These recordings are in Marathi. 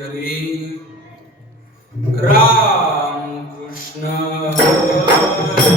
हरी राम कृष्ण हरी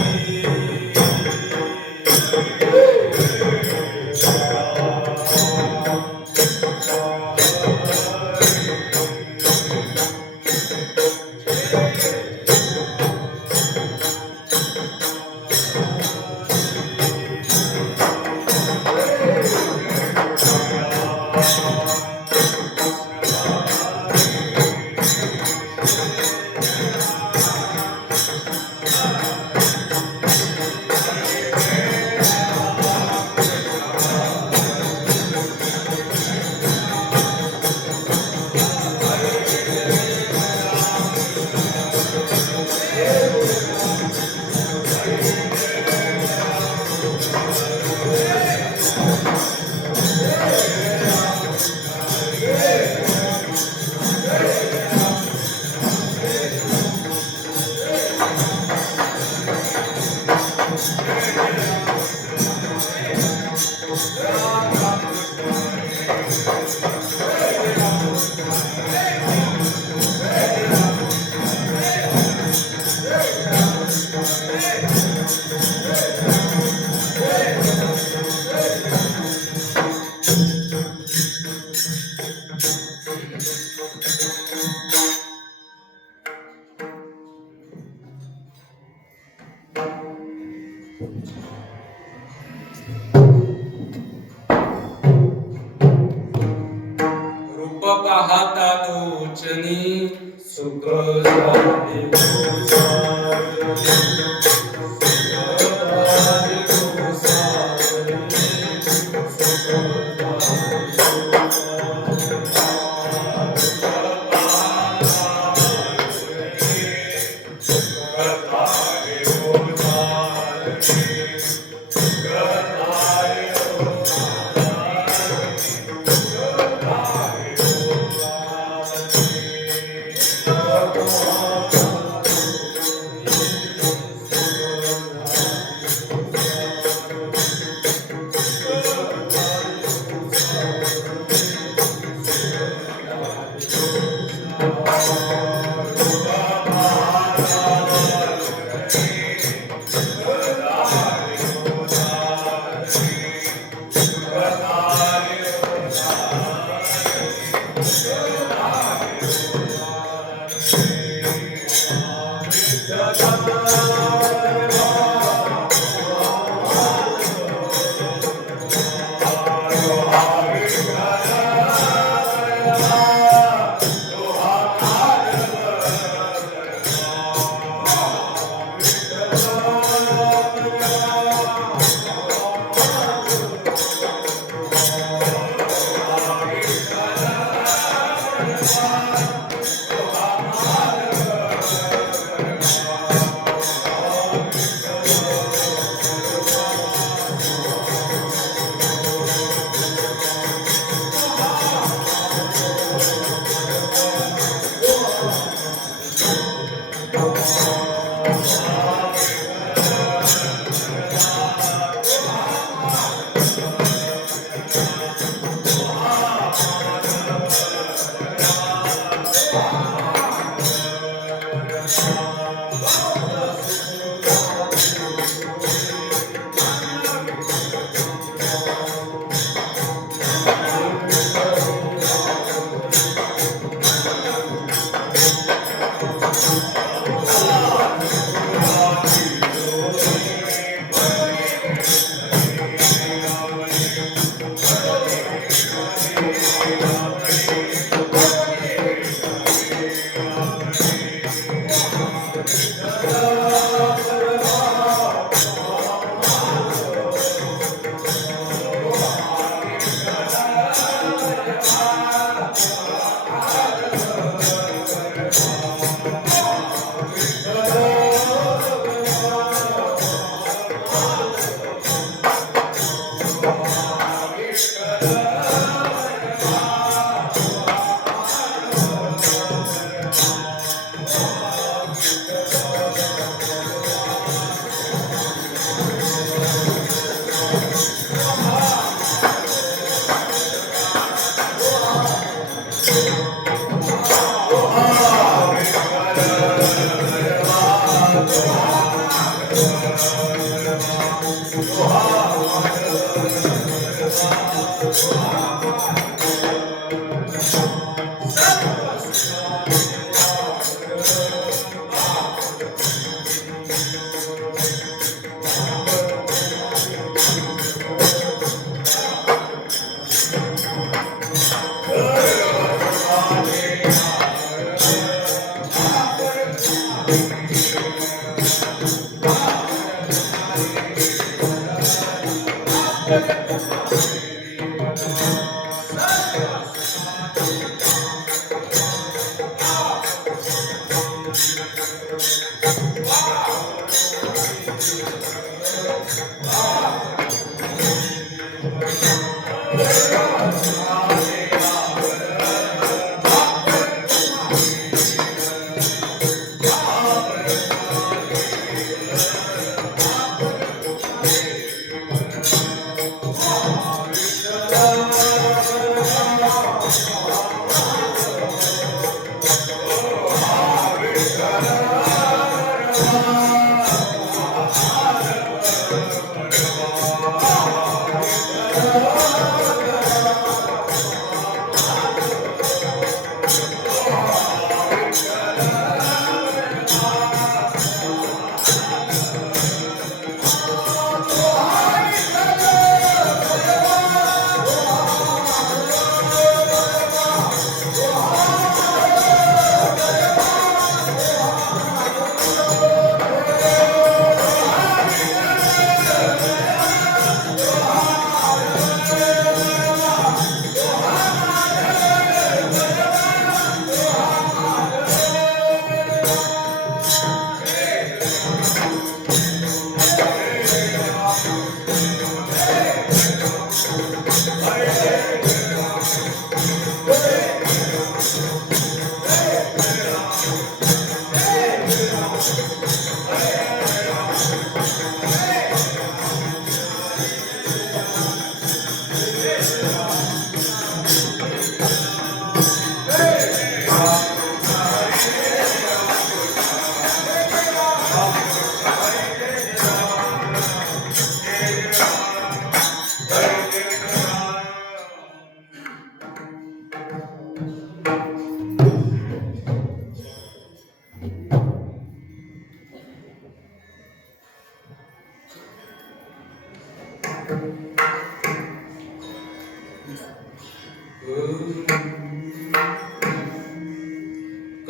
रूप पाहता लोचनी सुख झाले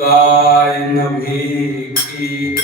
काय नव्हे की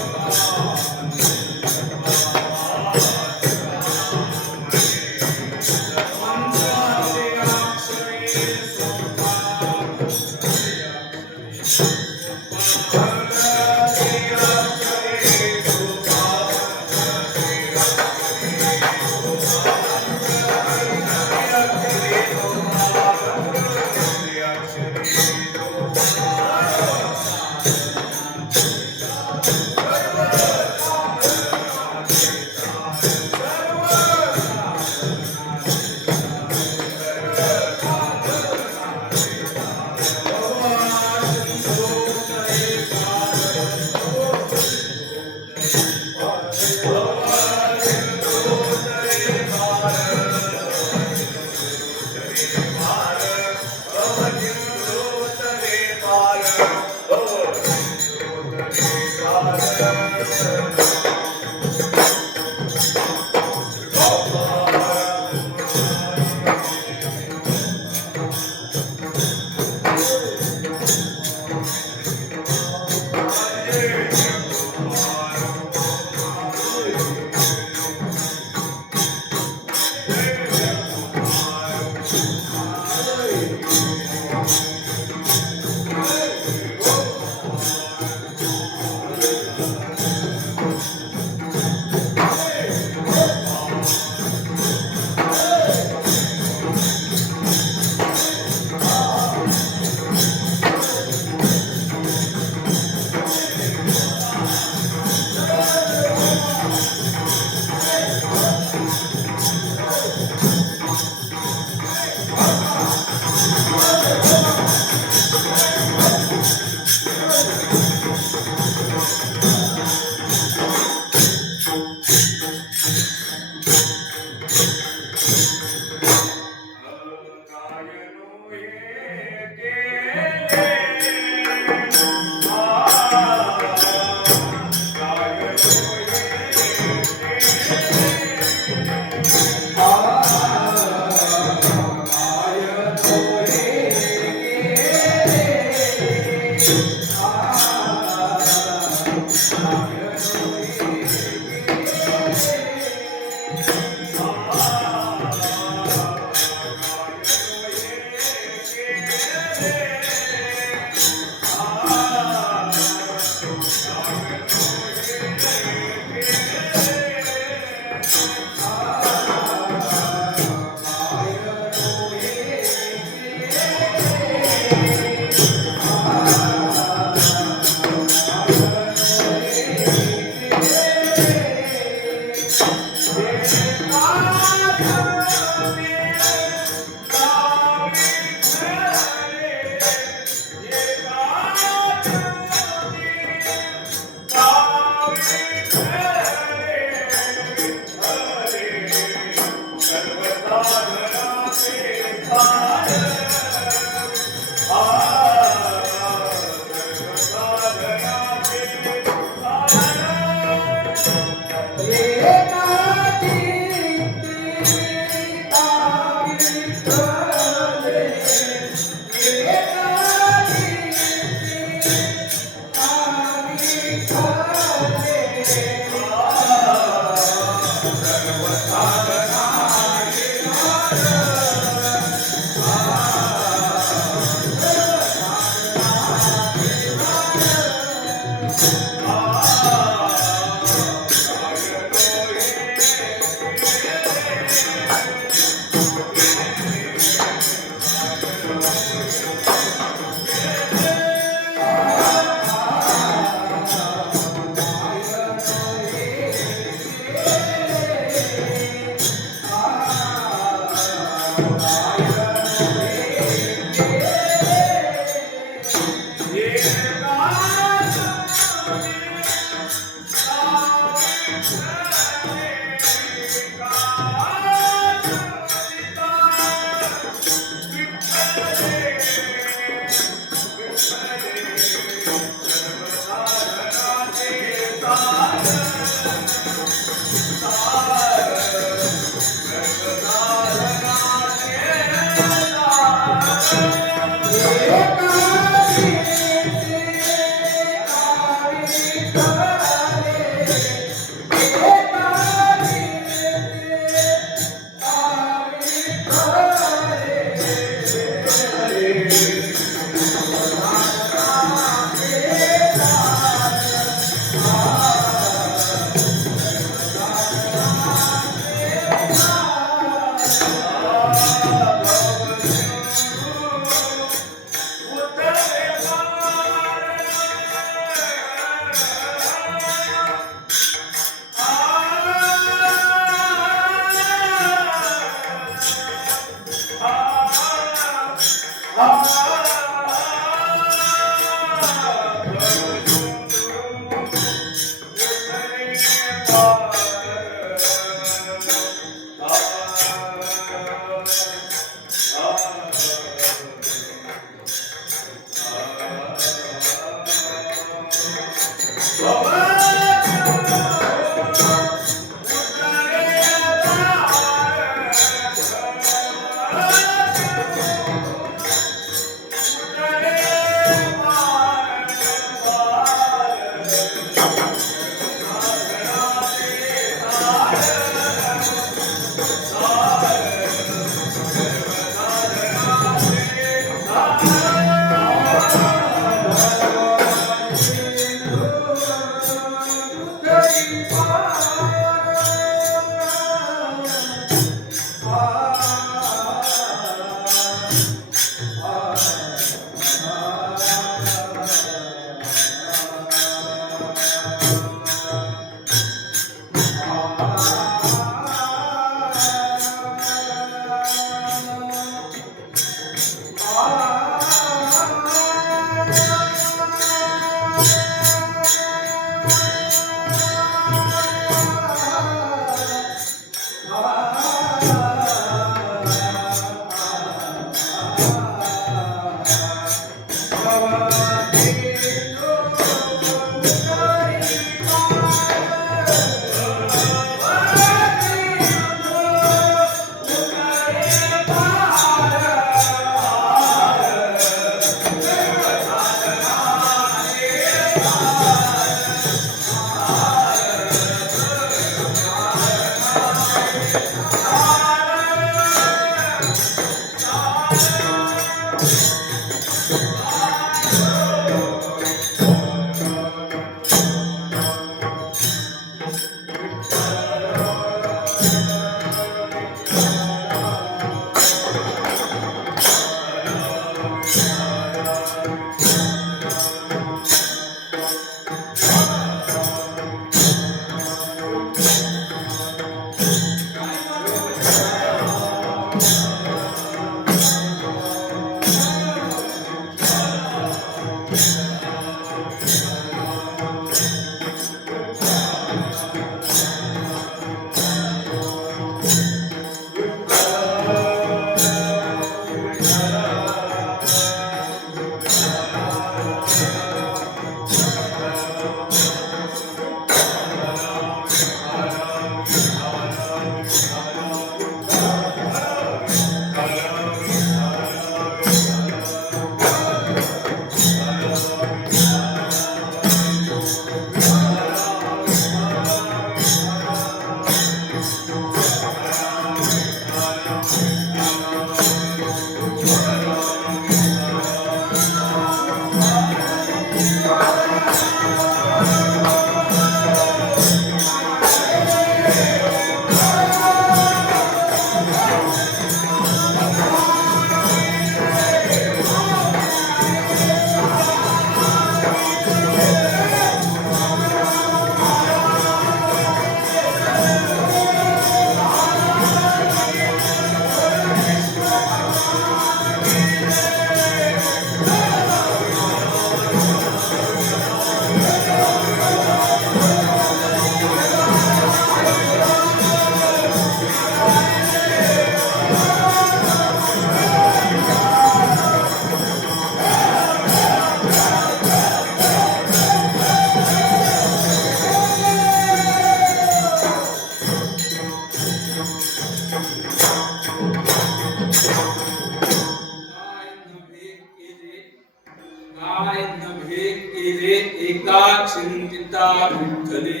काय नव्हे केले एका चिंतिता विठ्ठले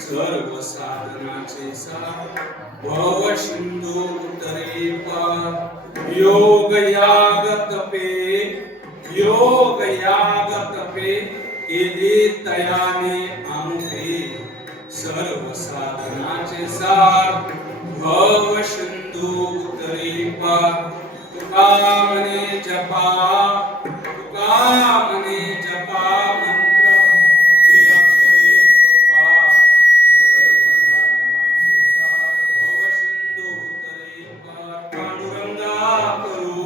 सर्व साधनाचे सार भव सिंधू उतरे पार योग याग तपे केले तयाने आमुखे सर्व साधनाचे सार भव सिंधू उतरे पार तुका मने जपा मंत्र त्रिअक्षरे सोपा सर्व साधनाचे सार भव सिंधू उतरे पार पांडुरंगा करू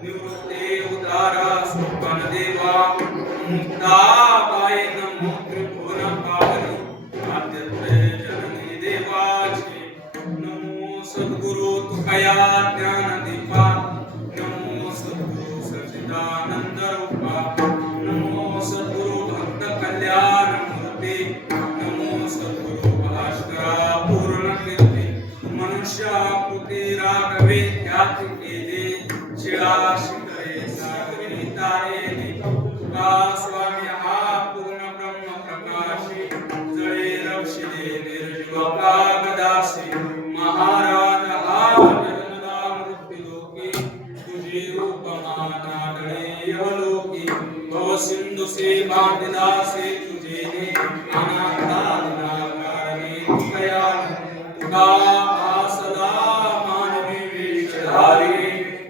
निवृत्ते उदारा सुपन देवा मुक्ताबाई नमो त्रिभुवन पावनी आद्यत्रे जननी देवाची नमो सद्गुरु तुकया ज्ञान दीपा नमो सद्गुरु सच्चिदानंद रूपा नमो सद्गुरु भक्त कल्याण मूर्ती नमो सद्गुरु भास्करा पूर्ण कीर्ती मनुष्याकृती राघवे ख्याती केले शिळा शिखरे सागरी तारे तुका कसे बांधिलासे तुझे अनाथा निराकारणे तुकया तुका सदा मानवी वेशधारी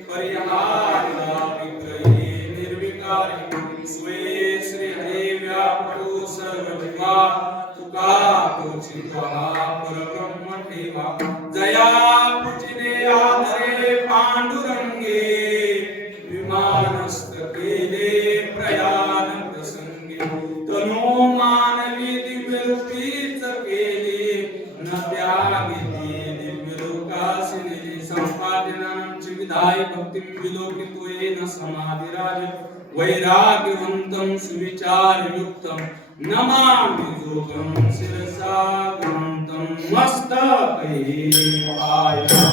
परिहारिला विग्रही निर्विकारी स्वे श्री हरे व्यापू सर्वविभा तुका तोची परब्रह्म ठेवा जया पूजिले आदरे पांडुरंगे विमानस्थ केले प्रयाण प्रसंगी तनो मानवी दिव्य रूपीच केले न त्यागिती दिव्य लोकासिनी संपादनांची विधाय भक्ती विलोकितोय न समाधिराज वैराग्यवंतं सुविचार युक्तं नमामि योगं शिरसा गृह्णन्तं मस्तके पाया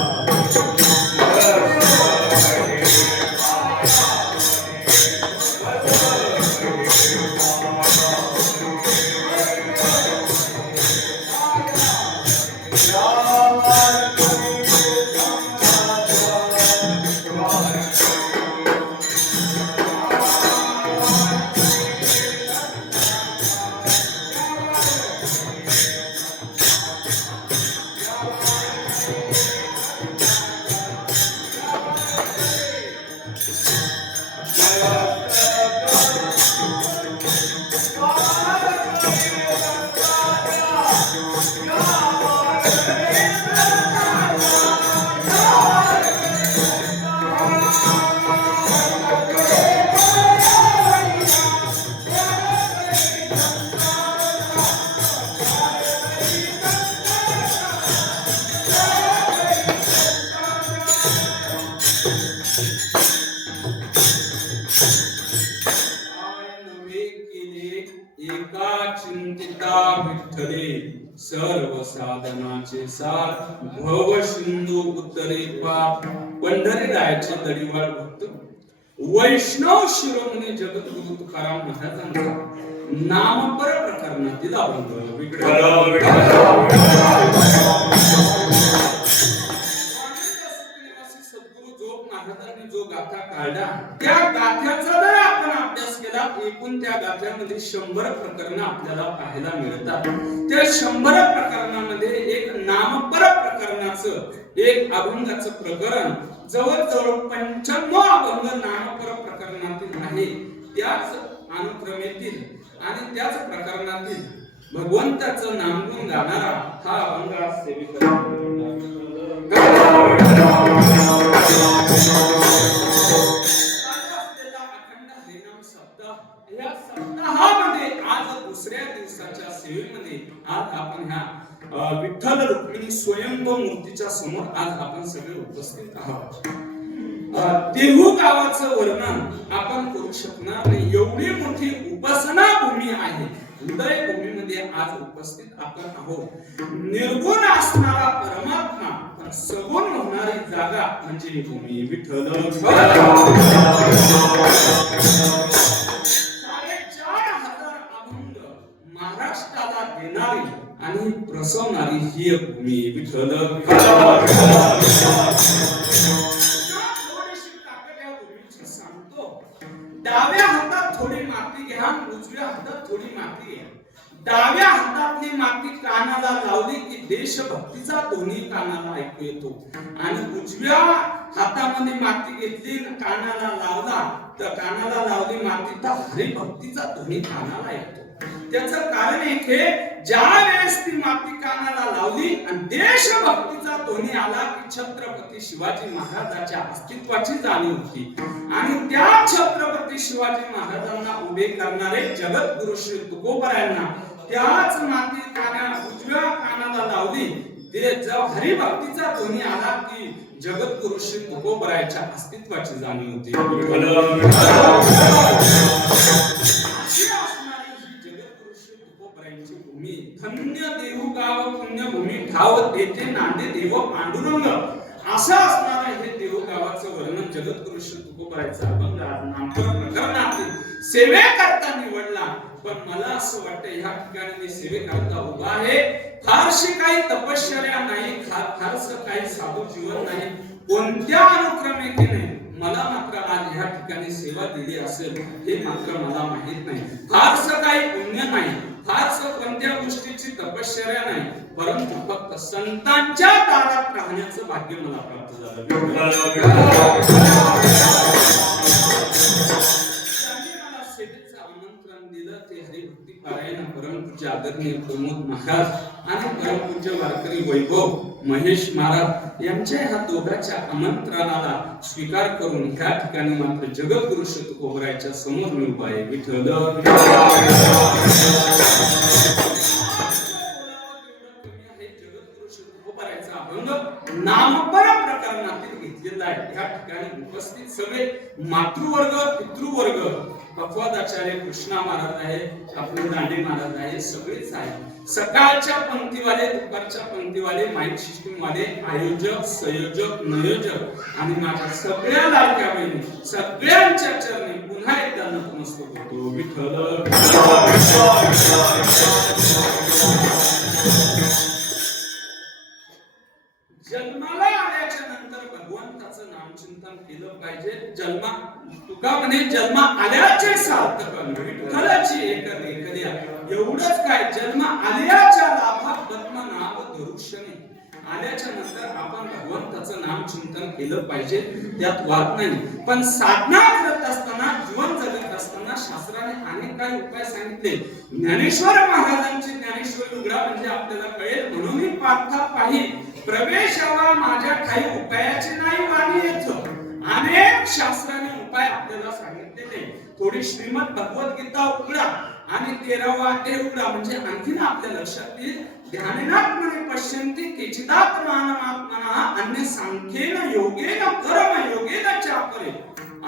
सर्व साधनाचे सार भव सिंधू उत्तरे पाप पंढरी रायाचे दडीवाळ भक्त वैष्णव शिरोमणी जगद्गुरु तुकाराम महाराजांचा नामपर प्रकरणातील अभंग सद्गुरु जोग महाराजांनी जो गाथा काढला त्या गाथ्याचा जर आपण अभ्यास केला एकूण त्या गाथ्यामध्ये 100 प्रकरण आपल्याला पाहायला मिळतात. त्या 100 प्रकरणामध्ये एक नामपर प्रकरणाचं एक अभंगाचं प्रकरण जवळजवळ 95 अभंग नामपर प्रकरणातील आहे. त्याच अनुक्रमेतील आणि त्याच प्रकरणातील भगवंताचं नामगुण गाणारा हा अभंग आज सेविका या सप्ताहामध्ये आज दुसऱ्या दिवसाच्या सेवेमध्ये आज आपण ह्या विठ्ठल रुक्मिणी स्वयंभू मूर्तीच्या समोर आज आपण सगळे उपस्थित आहोत. देहू गावाचं वर्णन आपण करू शकणार नाही. एवढी मोठी उपासना भूमी आहे. हृदय भूमीमध्ये आज उपस्थित आपण आहोत. निर्गुण असणारा परमात्मा पण सगुण होणारी जागा म्हणजे भूमी विठ्ठल. 4,500 अभंग महाराष्ट्राला देणारी आणि प्रसवणारी ही भूमी विठ्ठल. डाव्या हातात थोडी माती घ्या, उजव्या हातात थोडी माती घ्या. डाव्या हातातली माती कानाला लावली की देशभक्तीचा ध्वनी कानाला ऐकू येतो आणि उजव्या हातामध्ये माती घेतली कानाला लावला तर कानाला लावली माती तर हरिभक्तीचा ध्वनी कानाला येतो. त्याचं कारण एक आहे, ज्या वेळेस ती माती कानाला लावली आणि देशभक्तीचा ध्वनी आला की छत्रपती शिवाजी महाराजांच्या अस्तित्वाची जाणीव होती आणि त्या छत्रपती शिवाजी महाराजांना उभे करणारे जगद्गुरु श्री तुकोबरायांना त्याच माती उजव्या कानाला लावली. ते जेव्हा हरिभक्तीचा ध्वनी आला की जगद्गुरु श्री तुकोबरायांच्या अस्तित्वाची जाणीव होती. धन्य देहू गाव पुण्यभूमी ठाव तेथे नांदे देव पांडुरंग असं असणारं हे देहू गावाचं वर्णन जगद्गुरु श्री तुकोबरायांचा अभंग प्रकरणातील सेवेकरता निवडला. पण मला असं वाटतं ह्या ठिकाणी मी सेवेकरता उभा आहे. फारशी काही तपश्चर्या नाही, फारसं काही साधू जीवन नाही, कोणत्या अनुक्रमे की नाही मला मात्र आज ह्या ठिकाणी सेवा दिली असेल हे मात्र मला माहित नाही. फारसं काही पुण्य नाही, फारसं कोणत्या गोष्टीची तपश्चर्या नाही, परंतु फक्त संतांच्या दारात राहण्याचं भाग्य मला प्राप्त झालं. परमपूज्य आदरणीय प्रमोद महाराज आणि परमपूज्य वारकरी वैभव महेश महाराज यांच्या ह्या दोघांच्या आमंत्रणाला स्वीकार करून ह्या ठिकाणी मात्र जगद्गुरु शतकोबराच्या समोर मी उभा आहे. विठ्ठल नामपर प्रकरणातील घेतलेला आहे. या ठिकाणी उपस्थित सगळे मातृवर्ग पितृवर्ग अपवादाचार्य कृष्णा महाराज आहे, आपले दांडे महाराज आहे, सगळेच आहे. सकाळच्या पंक्तीवाले, दुपारच्या पंक्तीवाले, माईक सिस्टीम वाले, आयोजक, संयोजक, नियोजक आणि माझ्या सगळ्या लाडक्या बहिणी सगळ्यांच्या चरणी पुन्हा एकदा नतमस्तक होतो. विठ्ठल जन्माला आल्याच्या नंतर भगवंताचं नामचिंतन केलं पाहिजे. तुका म्हणे जन्म आल्याचे सार्थक विठ्ठलाची एकलिया. एवढंच काय, जन्म आल्याच्या लाभात पद्मनाभ दरुक्षणे. आल्याच्या नंतर आपण भगवंताचं नामचिंतन केलं पाहिजे, त्यात वाद नाही. पण साधना करत असताना, जीवन जगत असताना शास्त्राने अनेक काही उपाय सांगितले. ज्ञानेश्वर महाराजांची ज्ञानेश्वरी उघडा म्हणजे आपल्याला कळेल. म्हणून मी पाहता पाही प्रवेशावा माझ्या काही उपायाचे नाही वाणी येत. अनेक शास्त्राने उपाय आपल्याला सांगितलेले. थोडी श्रीमद भगवद्गीता उघडा आणि 13वा अध्याय उघडा म्हणजे आणखीन आपल्या लक्षात येईल. ध्यानात्मने पश्यन्ति केचिदात्मानमात्मनः अन्य सांख्येन योगेन कर्म योगेन चापरे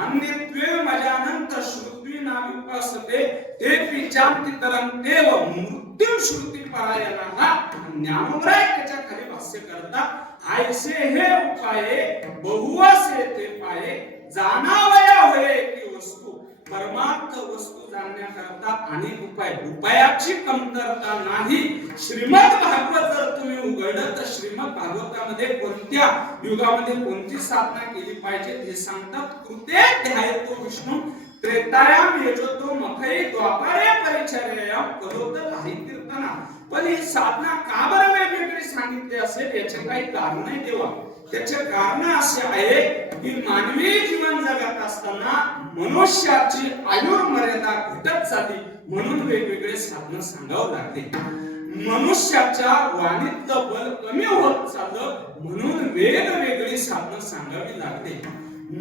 अन्यत्वेव मजानंत श्रुत्विनाविपासते तेपि चान्ति तरन्तेव मृत्यु श्रुती परायणाः. ज्ञानोदय त्याच्या खाली भाष्य करतात. ऐसे हे उपाये बहुअसे ते पाये जाणावया होय की वस्तू. परमार्थ वस्तू जाणण्याकरता अनेक उपाय, उपायाची कमतरता नाही. श्रीमद भागवत जर तुम्ही उघडलं तर श्रीमद भागवतामध्ये कोणत्या युगामध्ये कोणती साधना केली पाहिजे हे सांगतात. कृते ध्यायतो विष्णू त्रेतायाम यजतो मखै द्वापारे परिचर्यायाम करोत काही कीर्तना. पण ही साधना का बरं वेगवेगळी सांगितली असेल याचे काही कारण आहे देवा. त्याचे कारण असे आहे की मानवी जीवन जगत असताना मनुष्याची आयुर्मर्यादा घटत चालली, म्हणून वेगवेगळे साधन सांगावं लागते. मनुष्याच्या वाणीतलं बल कमी होत चाललं, म्हणून वेगवेगळी साधन सांगावी लागते.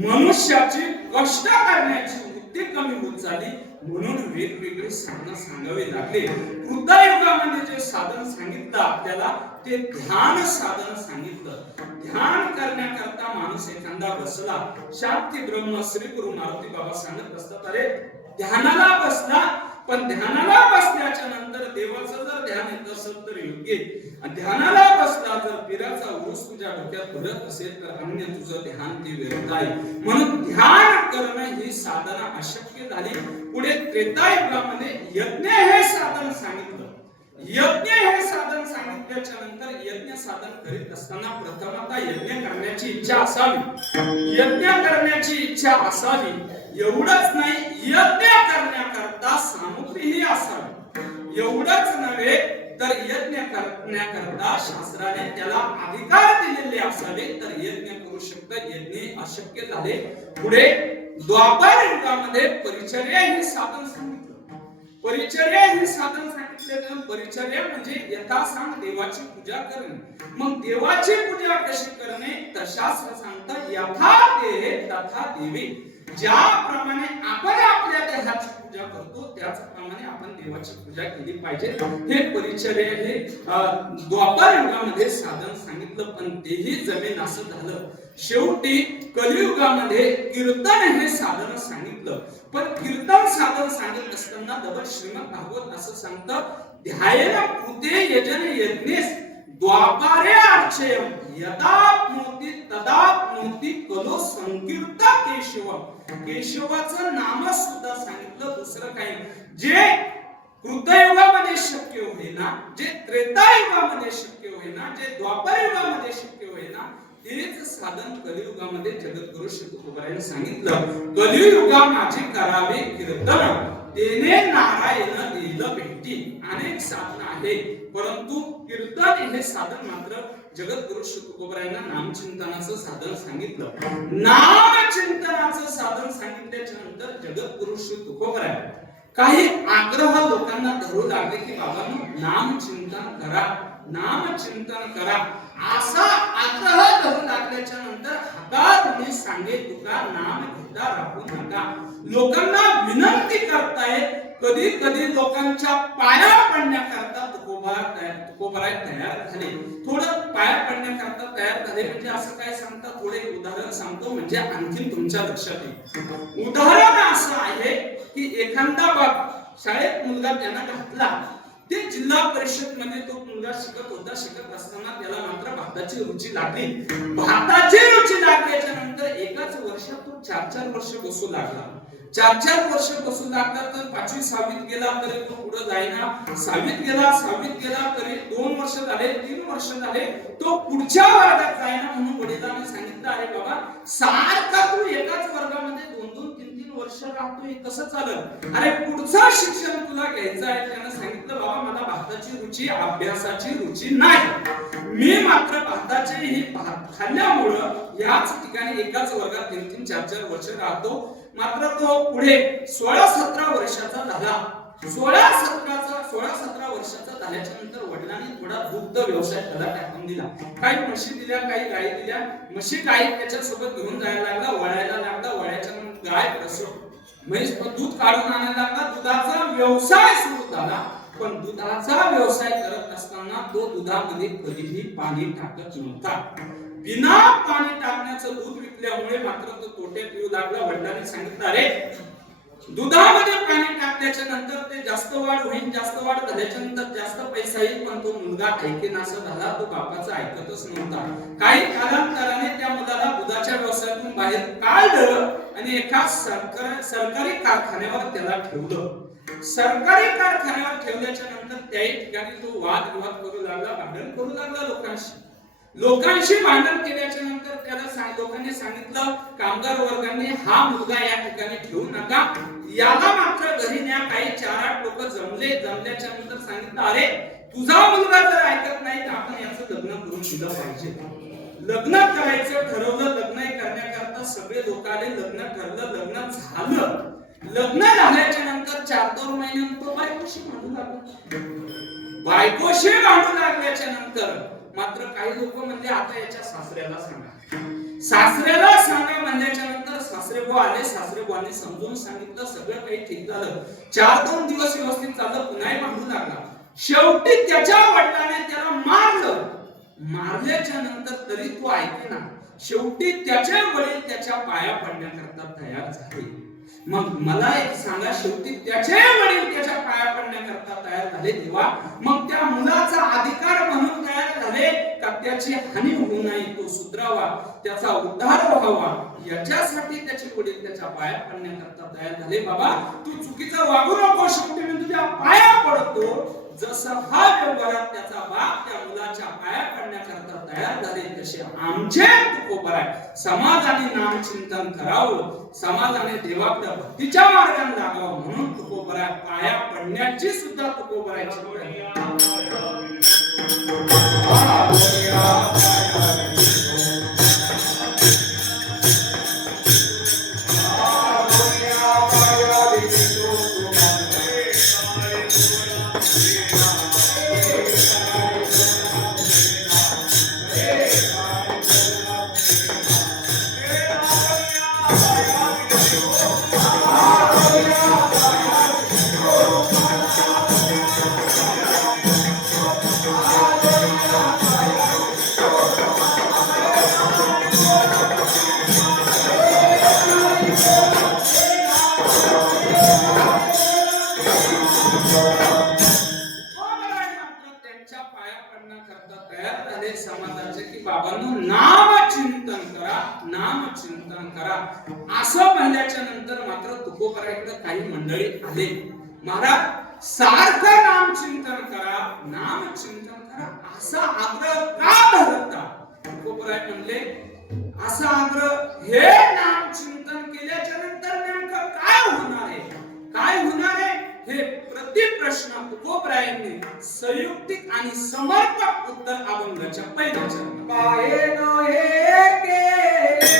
मनुष्याची कष्ट करण्याची वृत्ती कमी होत चालली, म्हणून वेगवेगळे साधन सांगावे लागले. कृतयुगामध्ये जे साधन सांगितलं आपल्याला ते ध्यान साधन सांगितलं. ध्यान करण्याकरता माणूस एखादा बसला, शांती ब्रह्म श्री गुरु मारुती बाबा सांगत असतात, अरे ध्यानाला बसला, पण ध्यानाला बसल्याच्या नंतर देवाचं जर ध्यान येत असेल तर योग्य. ध्यानाला बसला जर पीराचा उरूस तुझ्या डोक्यात भरत असेल तर अन्य तुझं ध्यान ते व्यर्थ आहे. म्हणून ध्यान करणं ही साधना अशक्य झाली. पुढे त्रेतायुगामध्ये यज्ञ हे साधन सांगितलं. यज्ञ हे साधन सांगितल्याच्या नंतर यज्ञ साधन करीत असताना प्रथमतः यज्ञ करण्याची इच्छा असावी. यज्ञ करण्याची इच्छा असावी. एवढंच नाही, यज्ञ करण्याकरता सामुग्रीही असावी. एवढंच नव्हे तर यज्ञ करण्याकरता शास्त्राने त्याला अधिकार दिलेले असावे तर यज्ञ करू शकतात. यज्ञ अशक्य झाले. पुढे द्वापार युगामध्ये परिचर्या हे साधन सांगितलं. परिचर्या हे साधन सांगितले. परिचर्या म्हणजे यथासांग देवाची पूजा करणे. मग देवाची पूजा कशी करणे तशाच सांगतात. यथा देहे तथा देवी. ज्याप्रमाणे आपण आपल्या देहाची पूजा करतो त्याचप्रमाणे आपण देवाची पूजा केली पाहिजे. हे परिचर्या हे द्वापार युगामध्ये साधन सांगितलं, पण तेही जमीन असं झालं. शेवटी कलियुगामध्ये कीर्तन हे साधन सांगितलं. पण कीर्तन साधन सांगितलं असताना डबल श्रीमद भागवत असं सांगतं, ध्यायेन कृते यजन यज्ञेस द्वापारे अर्चयम यदाप्नोति तदाप्नोति कलो संकीर्ता केशव. केशवाचं नाम सुद्धा सांगितलं. दुसरं काही जे कृतयुगामध्ये शक्य होईना, जे त्रेतायुगामध्ये शक्य होईना, जे द्वापार युगामध्ये शक्य होईना, तेच साधन कलियुगामध्ये जगद्गुरु श्री तुकोबारायांनी सांगितलं, कलियुगा माझे करावे कीर्तन, तेने नारायण देईल भेटी. अनेक साधन आहे, परंतु कीर्तन हे साधन मात्र जगद्गुरु श्री तुकोबारायांना नामचिंतनाचं साधन सांगितलं. नामचिंतनाचं साधन सांगितल्याच्या नंतर जगद्गुरु श्री तुकोबाराय काही आग्रह लोकांना धरू लागले की बाबांनो नामचिंतन करा, नामचिंतन करा. असा आग्रह धरू लागल्याच्या नंतर हातात सांगे तुका नाम घेता राहू नका. लोकांना विनंती करताय, कधी कधी लोकांच्या पाया पडण्याकरता तुकोबाराय तयार झाले. थोडं पाया पडण्याकरता तयार झाले म्हणजे असं काय सांगता, थोडे उदाहरण सांगतो म्हणजे आणखी तुमच्या लक्षात येईल. उदाहरण असं आहे की एखादा बाप शाळेत मुलगा त्यांना घातला, ते जिल्हा परिषद मध्ये तो मुलगा शिकत होता. शिकत असताना त्याला मात्र भाताची रुची लागली. भाताची रुची लागल्याच्या नंतर एकाच वर्षात तो 4-4 वर्ष बसू लागला. 4-4 वर्ष बसू लागला तर 5वी 6वीत गेला तरी तो पुढे जाईना. 6वीत गेला तरी 2 वर्ष झाले, 3 वर्ष झाले, तो पुढच्या वर्गात जाईना. म्हणून वडिलांनी सांगितलं, अरे बाबा सारखा तू एकाच वर्गामध्ये 2-2, 3-3 वर्ष राहतोय, कसं चालेल? अरे पुढचं शिक्षण तुला घ्यायचं आहे. त्यानं सांगितलं, बाबा मला भाताची रुची, अभ्यासाची रुची नाही. मी मात्र भाताचे ही भात खाल्ल्यामुळं याच ठिकाणी एकाच वर्गात 3-3, 4-4 वर्ष राहतो. मात्र तो पुढे 16-17 वर्षाचा झाला. 16-17 वर्षाचा झाल्याच्या नंतर वडिलांनी थोडा दुग्ध व्यवसाय त्याला टाकून दिला. काही म्हशी दिल्या, काही गायी दिल्या. म्हशी गायी त्याच्या सोबत घेऊन जायला लागला, वळायला लागला. वळायच्या नंतर गाय म्हैस दूध काढून आणायला लागला. दुधाचा व्यवसाय सुरू झाला. पण दुधाचा व्यवसाय करत असताना तो दुधामध्ये कधीही पाणी टाकत नव्हता. बिना पाणी टाकण्याचं दूध विकल्यामुळे मात्र तो तोट्यात येऊ लागला. वडिलांनी सांगितलं, अरे दुधामध्ये पाणी टाकल्याच्या नंतर ते जास्त वाढ होईल, जास्त वाढ झाल्याच्या नंतर जास्त पैसा येईल. पण तो मुलगा ऐकेनासा झाला, तो बापाचं ऐकतच नव्हता. काही कालांतराने त्या मुलाला दुधाच्या व्यवसायातून बाहेर काढलं आणि एका सरकारी कारखान्यावर त्याला ठेवलं. सरकारी कारखान्यावर ठेवल्याच्या नंतर त्याही ठिकाणी तो वादविवाद करू लागला, भांडण करू लागला लोकांशी भांडण केल्याच्या नंतर त्याला लोकांनी सांगितलं, कामगार वर्गाने हा मुलगा या ठिकाणी ठेवू नका, याला मात्र घरी न्या. काही 4-8 लोक जमल्याच्या नंतर सांगितलं, अरे तुझा मुलगा जर ऐकत नाही तर आपण याचं लग्न करून दिलं पाहिजे. लग्न करायचं ठरवलं. लग्न करण्याकरता सगळे लोक आले. लग्न ठरलं, लग्न झालं. लग्न झाल्याच्या नंतर 4-2 महिन्यात तो बायकोशी भांडू लागल्याच्या नंतर मात्र काही लोक म्हणजे आता याच्या सासऱ्याला सांगा म्हणल्याच्या नंतर सासरेबुवा आले. सासरेबुवांनी समजून सांगितलं, सगळं काही ठीक झालं. 4-2 दिवस व्यवस्थित चाललं, पुन्हा भांडू लागला. शेवटी त्याच्या वडिलांने त्याला मारल्याच्या नंतर तरी तो ऐकेना. शेवटी त्याचे वडील त्याच्या पाया पडण्याकरता तयार झाले. मग मला एक सांगा, शेवटी त्याचे वडील त्याच्या पाया पडण्याकरता तयार झाले तेव्हा मग त्या मुलाचा अधिकार म्हणून तयार झाले का त्याची हानी होऊ नये, तो सुधरावा, त्याचा उद्धार व्हावा, याच्यासाठी त्याचे वडील त्याच्या पाया पडण्याकरता तयार झाले. बाबा तू चुकीचं वागू नको, शेवटी मी तुझ्या पाया पडतो. जसं हा व्यवहारात त्याचा बाप त्या मुलाच्या पाया पडण्याकरता तयार झाले, तसे आमचे तुकोबाराय समाजाने नामचिंतन करावं, समाजाने देवाकडे भक्तीच्या मार्गाने लागावं म्हणून तुकोबाराय पाया पडण्याची सुद्धा तुकोबारायची समाजाचे की बाबांनो नामचिंतन करा असं म्हणल्याच्या नंतर मात्र तुकोबारायकडे काही मंडळी आले. महाराज सारखं नामचिंतन करा असा आग्रह का धरता? तुकोबाराय म्हणले, असा आग्रह हे नाम चिंतन केल्याच्या नंतर नेमकं काय होणार आहे, काय होणार आहे हे प्रति प्रश्न तुकोबरायांनी संयुक्तिक आणि समर्पक उत्तर अभंगाच्या पहिल्या चरणात पाये न हे केले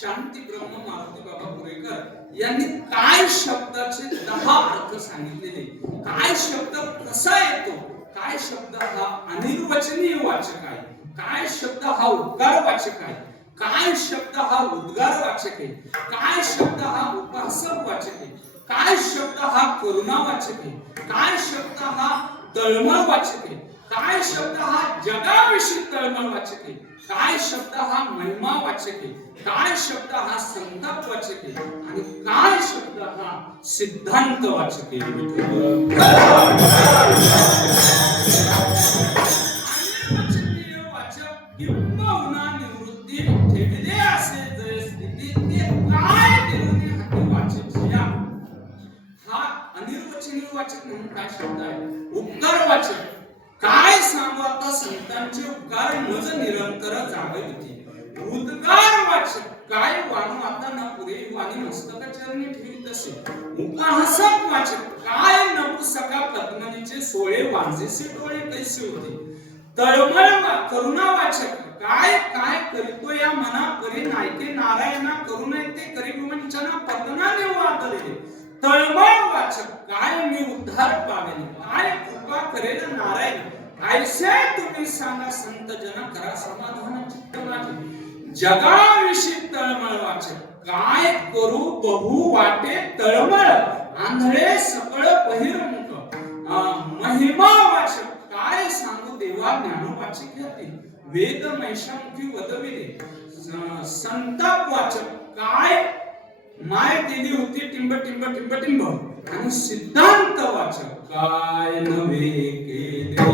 शांती ब्रह्म मारुती बाबा पुरेकर यांनी काय शब्दाचे 10 अर्थ सांगितलेले, काय शब्द कसा येतो, काय शब्द हा अनिर्वचनीय वाचक आहे, काय शब्द हा उद्गार वाचक आहे, काय शब्द हा उद्गार वाचक आहे, काय शब्द हा उपासक वाचक आहे, काय शब्द हा करुणा वाचक आहे, काय शब्द हा तळमळ वाचक आहे, काय शब्द हा जगाविषयी तळमळ वाचक आहे, काय शब्द हा महिमा वाचक आहे, काय शब्द हा संताप वाचक आहे आणि काय शब्द हा सिद्धांत वाचक आहे. वाचक किंबहुना निवृत्ती ठेविले असे जय स्थिती ते काय देऊने हाती वाचक या. हा अनिर्वचनीय वाचक म्हणून काय शब्द आहे? उपकार वाचक. काय सांगू आता संतांचे उपकार मज निरंतर जागे होती. उद्गार वाचक. काय वाणू आता न पुरे वाणी मस्तक चरणी ठेवीत असे. उपहासक वाचक. काय नपुसका पद्मनीचे सोळे वांजेसे डोळे कैसे होते. तळमळ करुणा वाचक. काय काय करीतो या मना परी नायके नारायणा करुणा ते करी विवंचना पतना देऊ आदरे. तळमळ वाचक. काय मी उद्धार पावेन, काय कृपा करेल नारायण. ऐसे तुम्ही सांगा संत जन करा समाधान चित्त माझे. जगाविषयी तळमळ वाचक. काय करू बहु वाटे तळमळ आंधळे सकळ बहिर्मुख. महिमा वाचक. काय सांगू देवा ज्ञानवाचक होते. वेद मैशामुखी वदविले. संताप वाचक. काय माय दिली होती टिंब टिंब टिंब टिंब. आणि सिद्धांत वाचक. काय नवे केले.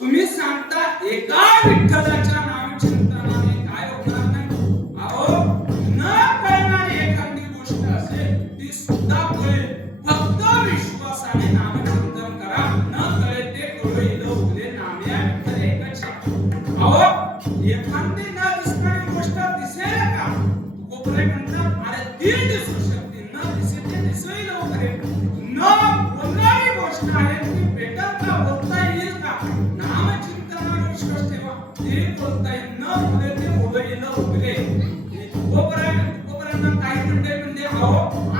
तुम्ही सांगता एका विठ्ठलाच्या नाम चिंतनाने काय होणार नाही. अहो न कळणारी एखादी गोष्ट असेल ती सुद्धा कळेल. फक्त विश्वासाने नामचिंतन करा. न कळे ते कळेल उरले नाम्या विठ्ठल एकच. अहो एखादी न दिसणारी गोष्ट दिसेल का? कोपरे म्हणतात अरे ती दिसू शकते. न दिसे ते दिसेल वगैरे. न बोलणारी गोष्ट आहे ती भेटत का? बोलता येईल का? नामचिंतनावर विश्वास ठेवा. ते बोलता येईल. न बोले ते उभे उभे. कोपऱ्यांना काही म्हणजे अहो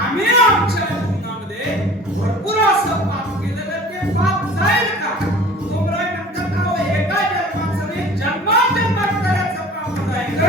आम्ही आमच्या जीवनामध्ये भरपूर असं पाप केलेलं ते पाप जाईल का? कोपऱ्या म्हणतात अहो एका जन्माचं नाही जन्मात करायचं पाप जाईल.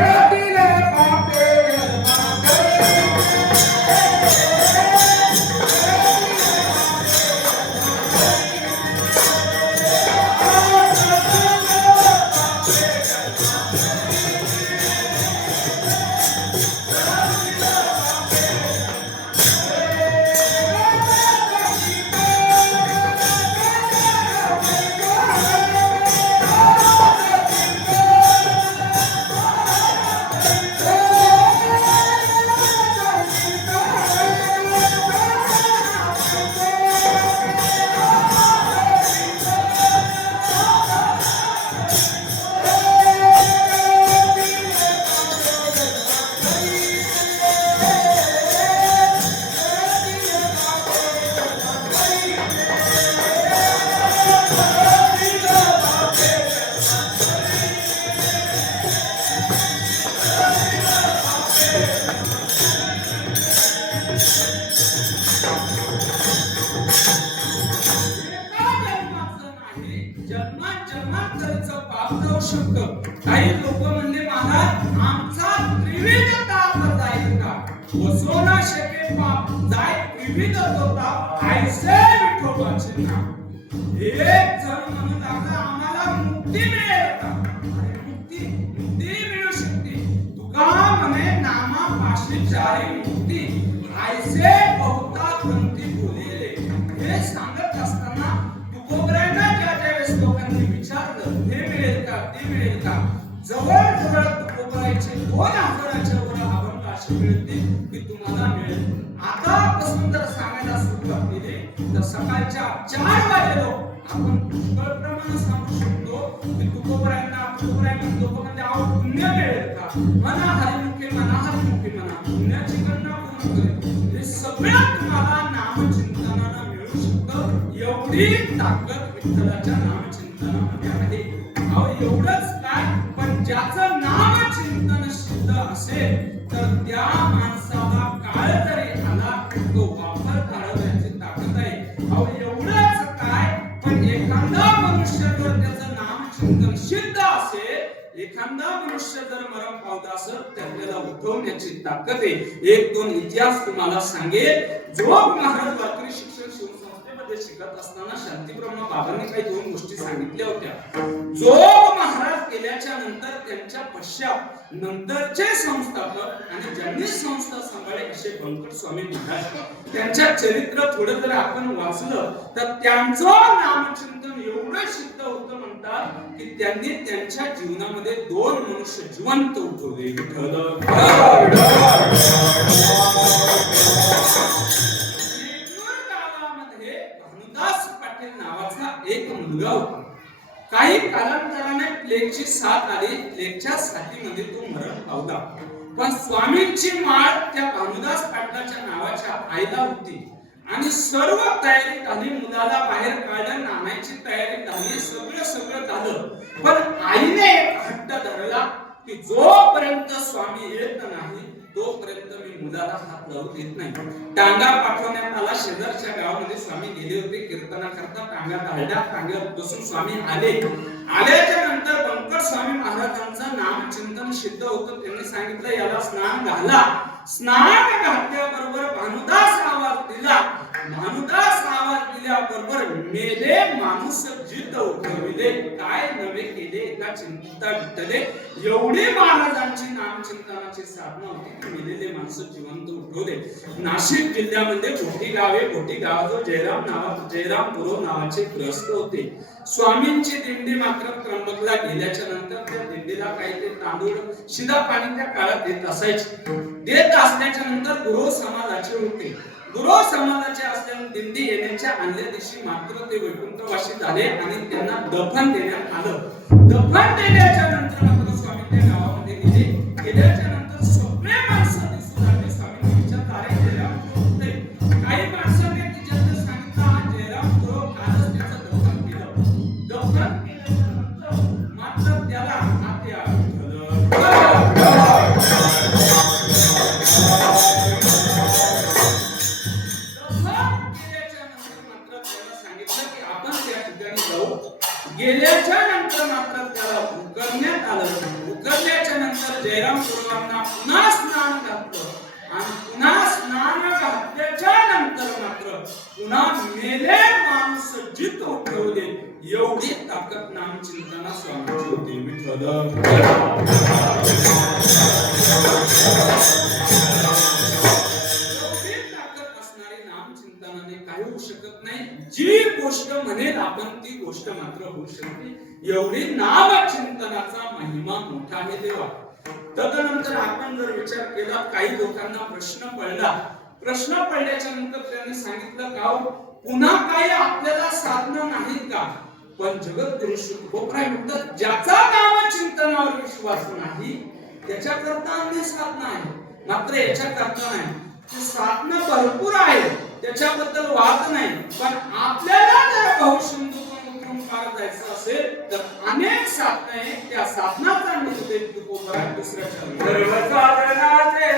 हे जन्मांतरचं पाप जाऊ शकतं. काही लोक म्हणले महाराज आमचा त्रिविध ताप जाईल का? वसो ना शके पाप जाय त्रिविध होता ऐसे विठोबाचे नाम. एक जण म्हणत आता आम्हाला मुक्ती मिळेल का? अरे मुक्ती मिळू शकते. तुका म्हणे नामा पाशी चारी मुक्ती ऐसे बहुता ग्रंथी बोलेले. हे सांगत असताना तुकोबरायांना ज्या वेळेस लोकांनी विचारलं हे मिळेल का ते मिळेल का, जवळ तुकोबरायचे 2000च्या वर अभंग असे मिळतील की तुम्हाला मिळेल. आतापासून जर सांगायला सुरुवात केली तर सकाळच्या 4 वाजेलो आपण पुष्कळ प्रमाणात सांगू शकतो की तुकोबरायांना लोक म्हणजे आव पुण्य मिळेल का? म्हणा हरिमुखी म्हणा पुण्याची गणना कोण करेल? हे सगळं तुम्हाला नामचिंतनानं मिळू शकतं. एवढी ताकद विठ्ठलाच्या नामचिंतनामध्ये आहे. अहो एवढंच काय, पण ज्याचं नामचिंतन सिद्ध असेल तर त्या माणसाला काळ जरी आला तो वापर काढवण्याची ताकद आहे. अहो एवढंच काय, पण एखादा मनुष्य जर त्याचं नामचिंतन सिद्ध असेल, एखादा मनुष्य जर मरण पावत असेल तर त्याला उठवण्याची ताकद आहे. 1-2 इतिहास तुम्हाला सांगेल. जोग महाराज वारकरी शिक्षण शिवसंस्थेमध्ये शिकत असताना शांतीब्रह्म बाबांनी काही 2 गोष्टी सांगितल्या होत्या. जोग महाराज गेल्याच्या नंतर त्यांच्या पश्चात नंतरचे संस्थापक आणि ज्यांनी संस्था सांभाळले असे बंकट स्वामी महाराज, त्यांच्या चरित्र थोडं जर आपण वाचलं तर त्यांचं नामचिंतन एवढं सिद्ध होतं म्हणतात की त्यांनी त्यांच्या जीवनामध्ये 2 मनुष्य जिवंत उठवले. गावामध्ये भानुदास पाटील नावाचा एक मुलगा होता. काही कालांतराने प्लेगची साथ आली. प्लेगच्या साथीमध्ये तो मरण पावला. पण स्वामींची माळ त्या भानुदास पाटलाच्या नावाच्या आईला होती आणि सर्व तयारी झाली. मुलाला बाहेर काढलं, नाण्याची तयारी झाली, सगळं झालं. पण आईने हट्ट धरला की जोपर्यंत स्वामी येत नाही तोपर्यंत मी मुलाला हात लावू देत नाही. टांगा पाठवण्यात आला. शेजारच्या गावामध्ये स्वामी गेले होते कीर्तनाकरता. टांगा काढल्या, टांग्यावर बसून स्वामी आले. आल्याच्या नंतर बंकट स्वामी महाराजांचं नामचिंतन सिद्ध होतं. त्यांनी सांगितलं याला स्नान घाला. स्नान घातल्याबरोबर भानुदास आवाज दिला. भानुदास आवाज दिल्याबरोबर मेले माणूस जिद्द उठविले. काय नवे केले एका चिंता विठ्ठले. एवढी महाराजांची नामचिंतनाची साधना होती की मेलेले माणसं जिवंत उठवले. नाशिक जिल्ह्यामध्ये मोठी गावाजवळ जयरामपूर नावाचे ग्रस्त होते. स्वामींची दिंडी मात्र त्र्यंबकला गेल्याच्या नंतर त्या दिंडीला काही ते तांदूळ शिदा पाणी त्या काळात देत असायचे. देत असल्याच्या नंतर गुरु समाजाचे होते. गुरु समाजाचे असल्याने दिंडी येण्याच्या आदल्या दिवशी मात्र ते वैकुंठवासी झाले आणि त्यांना दफन देण्यात आलं. दफन देण्याच्या नंतर मात्र स्वामी त्या गावामध्ये गेले. गेल्याच्या नंतर सगळे माणसं दिसू लागले. स्वामींच्या तारे जयराम होते. काही माणसांनी तिच्यात सांगितलं जयराम गुरु कालच त्याचं दफन केलं. दफन केल्याच्या नंतर मात्र त्याला आत्या गेल्याच्या नंतर मात्र त्याला उकरण्यात आलं. उकरल्याच्या नंतर जयराम गुरुवांना पुन्हा स्नान घातलं आणि पुन्हा स्नान घातल्याच्या नंतर मात्र पुन्हा मेले माणूस जित उठवले. एवढी ताकद नामचिंतना स्वामीची होती. काही होऊ शकत नाही. जी गोष्ट म्हणेल आपण ती गोष्ट मात्र होऊ शकते. एवढी नामचिंतनाचा महिमा मोठा आहे देवा. तदनंतर आपण जर विचार केला काही लोकांना प्रश्न पडल्याच्या नंतर त्यांनी सांगितलं का पुन्हा काही आपल्याला साधनं नाहीत का? पण जगद्गुरु शुभोपराय म्हणतात ज्याचा नामचिंतनावर विश्वास नाही त्याच्याकरता अन्य साधना आहे. मात्र याच्याकरता नाही. साधना भरपूर आहे त्याच्याबद्दल वाद नाही. पण आपल्याला जर बहुशंदूतून उतरून पार जायचं असेल तर अनेक साधना आहे. त्या साधनाचा निर्देश तुकोबराय दुसऱ्या सर्व साधनाचे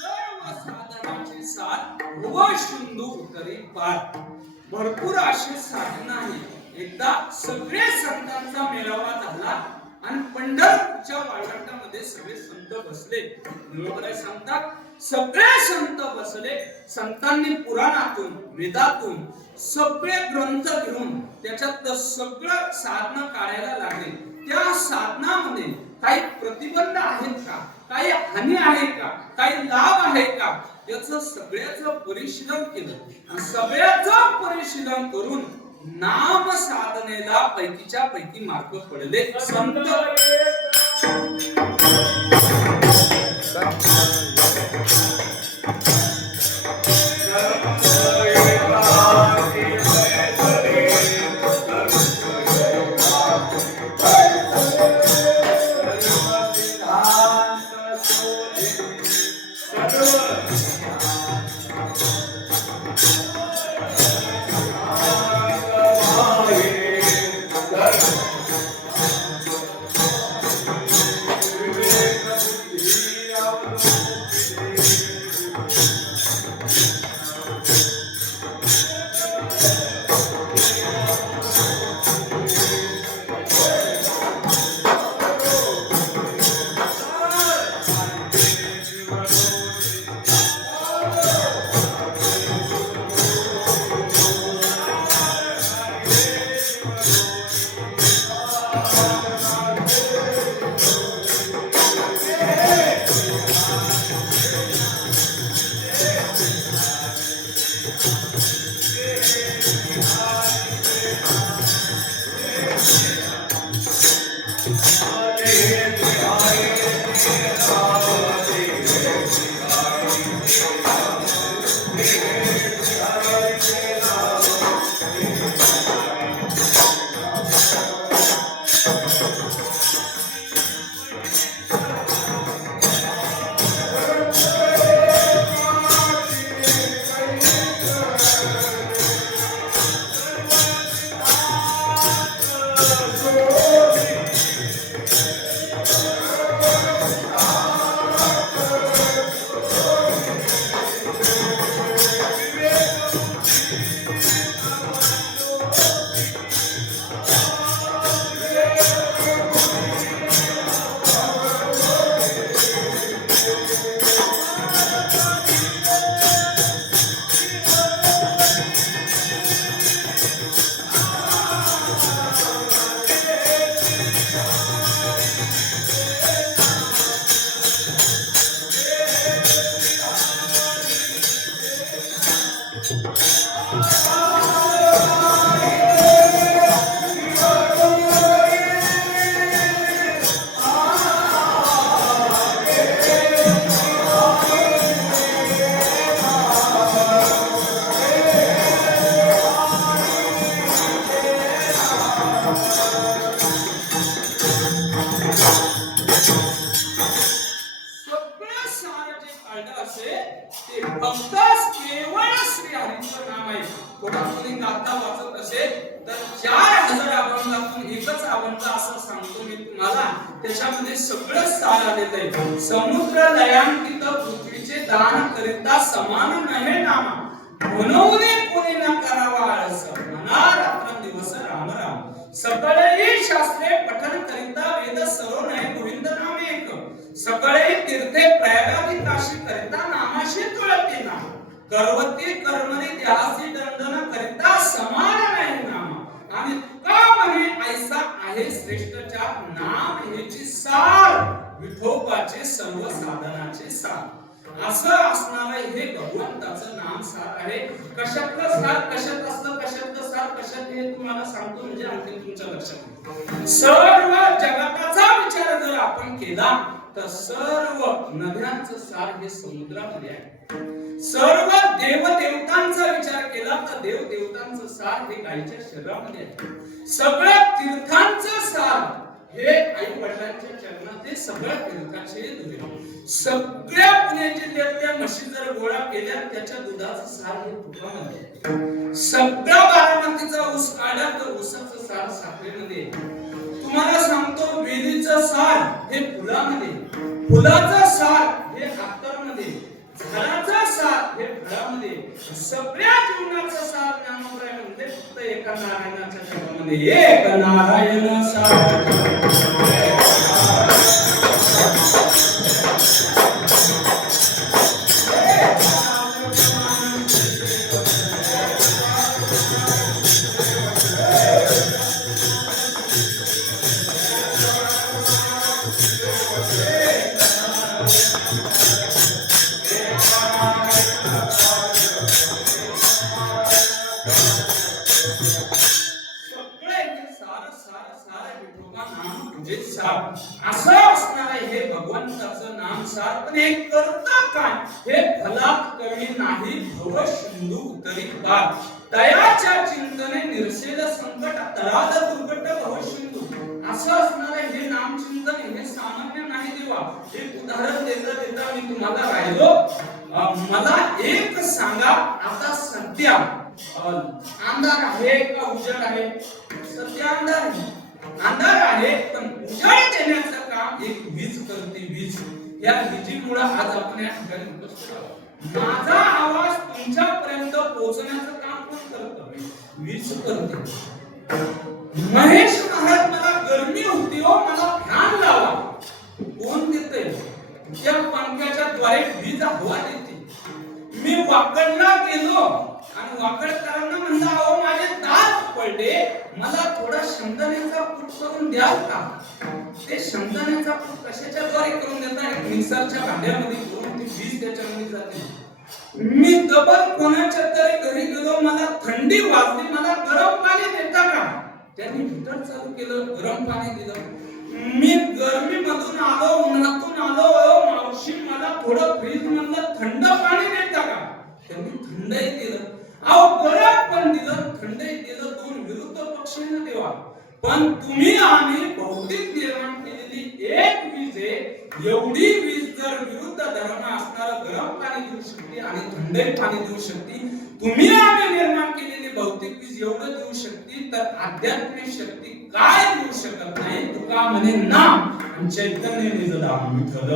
सर्व साधनाची साथ ध्रुव सिंधू उतरी पार. भरपूर अशी साधना आहे. एकदा सगळे संतांचा मेळावा झाला आणि पंढरपूरच्या वाळवंटामध्ये सगळे संत बसले. बरोबर सांगतात, सगळे संत बसले. संतांनी पुराणातून वेदातून सगळे ग्रंथ घेऊन त्याच्यात सगळं साधना काढायला लागले. त्या साधनामध्ये काही प्रतिबंध आहेत का, काही हानी आहे का, काही लाभ आहे का, याचं सगळ्याचं परिशीलन केलं. आणि सगळ्याचं परिशीलन करून नाम साधनेला पैकीच्या पैकी मार्ग पडले. संत त्याच्यामध्ये सगळं सार आलेलं आहे. समुद्र लयांकित पृथ्वीचे दान करिता समान नहे नामा, म्हणून कोणी न करावा आळस, म्हणा रात्र दिवस राम राम. सगळे शास्त्रे पठन करिता वेद सर्व नये गोविंद नाम एक, सगळे तीर्थे प्रयागादी काशी करिता नामाशी तुळते नाम, करवती कर्मणी देहासी दंडन करिता समान नाही नाम. आणि तुका म्हणे ऐसा आहे श्रेष्ठच्या नाम हेची सार, विठोबाचे सर्व साधनाचे सार. असं असणारं हे भगवंताचं नाम सार आहे. कशातलं सार कशात असतं, कशातलं सार कशात हे तुम्हाला सांगतो म्हणजे आणखी तुमच्या लक्षात येईल. सर्व जगताचा विचार जर आपण केला तर सर्व नद्यांचं सार हे समुद्रामध्ये आहे. सर्व देवदेवतांचा विचार केला तर देवदेवतांचं सार हे गायीच्या शरीरामध्ये आहे. सगळ्या तीर्थांचं सार हे आई वडिलांच्या चरणात सगळ्या तीर्थाचे दूध. सगळ्या पुणे जिल्ह्यातल्या म्हशी जर गोळा केल्या त्याच्या दुधाचं सार हे तुपामध्ये. सगळा बारामतीचा ऊस काढला तर ऊसाचं सार साखरेमध्ये. तुम्हाला सांगतो वेलीचं सार हे फुलामध्ये, फुलाचं सार हे अत्तरमध्ये, झाडाचा सार हे फळामध्ये. सगळ्या जीवनाचा सार ज्ञानोबराय म्हणते फक्त एका नारायणाच्या जगामध्ये. एक नारायण सार असं असणार हे भगवंताचं नाम सार. पण हे करता काय हे फलात कमी नाही. भव सिंधू उतरी पार दयाच्या चिंतने निर्सेल संकट तराद दुर्गट भव सिंधू. असं असणार हे नाम चिंतन हे सामान्य नाही देवा. एक उदाहरण देता मी तुम्हाला राहिलो. मला एक सांगा आता सध्या अंधार आहे का उजेड आहे? सध्या अंधार आहे. अंधार आहे पण उजाड देण्याचं काम एक वीज करते. वीज या विजेमुळे आज आपण या ठिकाणी उपस्थित आहोत. माझा आवाज तुमच्यापर्यंत पोहोचण्याचं काम कोण करतं? वीज करते. महेश महाराज मला गरमी होती हो मला फॅन लावा. कोण देते? त्या पंख्याच्या द्वारे वीज हवा देते. मी वाकडला गेलो आणि वाकडकरांना म्हणलं अहो माझे दात पडले मला थोडा शंदनेचा कूट करून द्याल का? ते शंदनेचा कूट कशाच्या द्वारे करून देतात? मिक्सरच्या भांड्यामध्ये करून ती वीज त्याच्यामध्ये जाते. मी डबल कोणाच्या तरी घरी गेलो मला थंडी वाजली मला गरम पाणी देता का? त्यांनी हीटर चालू केलं गरम पाणी दिलं. मी गरमी मधून आलो उन्हातून आलो मावशी मला थोडं फ्रीज मधलं थंड पाणी देता का? त्यांनी थंडही दिलं. अहो गरम पण दिलं थंडही दिलं. दोन विरुद्ध पक्षाने देवा. पण तुम्ही आम्ही भौतिक निर्माण केलेली एक वीज आहे. एवढी वीज जर विरुद्ध धर्म असणारा गरम पाणी देऊ शकते आणि थंडही पाणी देऊ शकते. तुम्ही आम्ही निर्माण केलेली भौतिक वीज एवढं देऊ शकते तर आध्यात्मिक शक्ती काय देऊ शकत नाही? तुका म्हणे नाम आणि चैतन्य निजधाम विठ्ठल.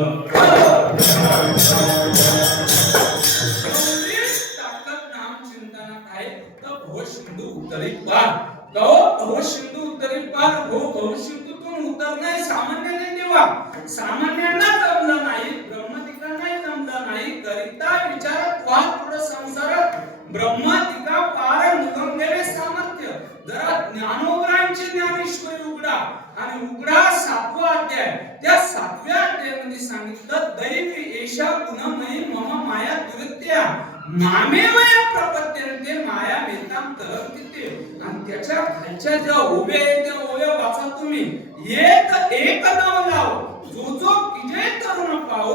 सिंधू उतरी पार. भव सिंधू उतरी पार. भव सिंधूतून उतरणे सामान्याने देवा. सामान्यांना जमलं नाही ब्रह्मदिकांनाही जमलं नाही. करिता विचारात वाद पुढे संसारात ब्रह्मदिका पार मुगंगेले सामर्थ्य. जरा ज्ञानोबरांची ज्ञानेश्वरी उघडा आणि उघडा 7वा अध्याय. त्या 7व्या अध्यायामध्ये सांगितलं दैवी एषा गुणमयी मम माया दुरित्या मामेवया प्रपद्यन्ते माया वेदांत तरंगिते. आणि त्याच्या खालच्या ज्या ओव्या आहेत त्या ओव्या वाचा तुम्ही. एक नाव लाव जो जो किजे तरुण पाव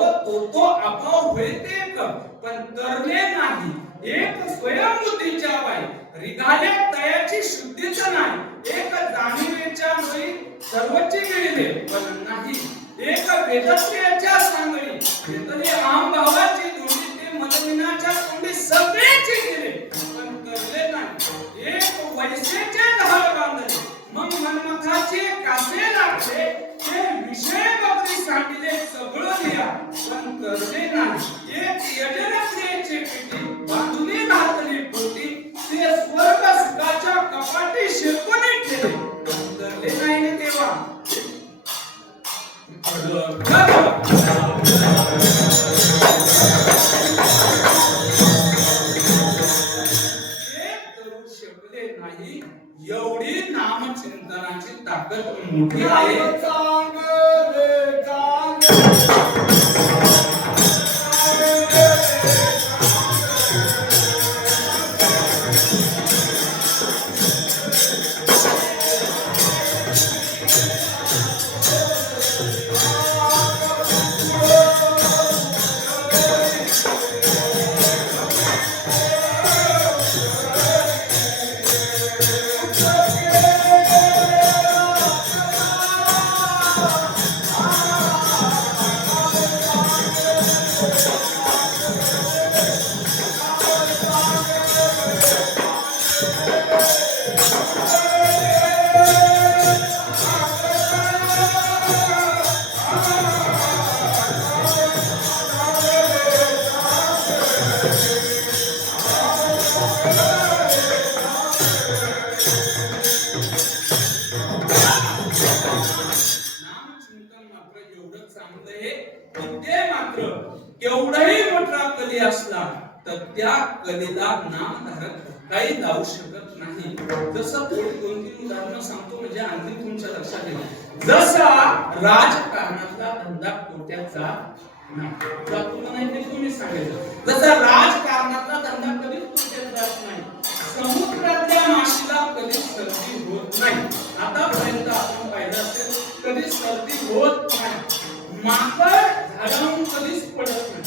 तो आपाव होय ते एक. पण करले नाही एक स्वयंबुद्धीच्या बाई. रिघाले तयाची शुद्धीच नाही. एक जाणीवेच्या मुळी सर्वची मिळले पण नाही. एक वेदत्रेच्या सांगणी वेदने आम भावाची दोन्ही मदविनाच्या तोंडी सगळेचे गेले पण करले नाही. एक वैसेचे धार बांधले मग मनमथाचे कासे लागले. ते विषय बघी सांगितले सगळं लिहा पण करले नाही. एक यजनप्रियेचे पेटी बांधुनी घातली पोटी. ते स्वर्ग सुखाच्या कपाटी शिरकोनी ठेवले पण करले नाही तेव्हा. एवढी नामचिंतनाची ताकद मोठी आहे. चांगले सांगितलं हे की ते मात्र केवढाही मोठा कली असला तर त्या कलेला नामधारक काही लावू शकत नाही. जसं थोडी 2-3 उदाहरणं सांगतो म्हणजे आणखी तुमच्या लक्षात येईल. जसा राजकारणातला धंदा कोट्याचा नाही, जातो का नाही ते तुम्ही सांगायचं. जसा राजकारणातला धंदा कधीच कोट्यात जात नाही, समुद्रातल्या माशीला कधीच सर्दी होत नाही. आतापर्यंत आपण पाहिलं असेल कधी सर्दी होत नाही. माकड झाडावरून कधीच पडत नाही,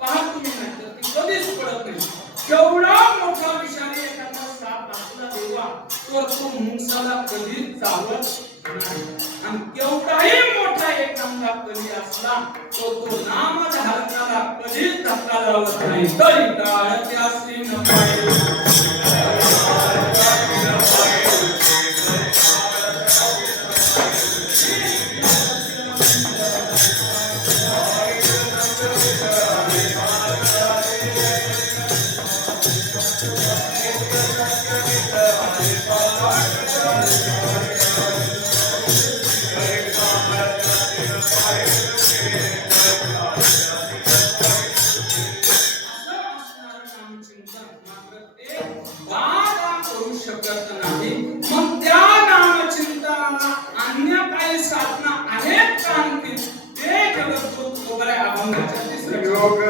पहा तुम्ही नाही तर ती कधीच पडत नाही. केवढा मोठा विषारी एखादा साप असला देवा तर तो मुंगसाला कधीच चावत नाही. आणि केवढाही मोठा एखादा कली असला तो नामधारकाला कधीच धक्का लावत नाही. तरी टाळत्यासी न पाहिजे शकत नाही. मग त्या नामचिंतनाला अन्य काही साधना आहेत का आणखी ते जगद्गुरु वगैरे अभंगाच्या तिसऱ्या योग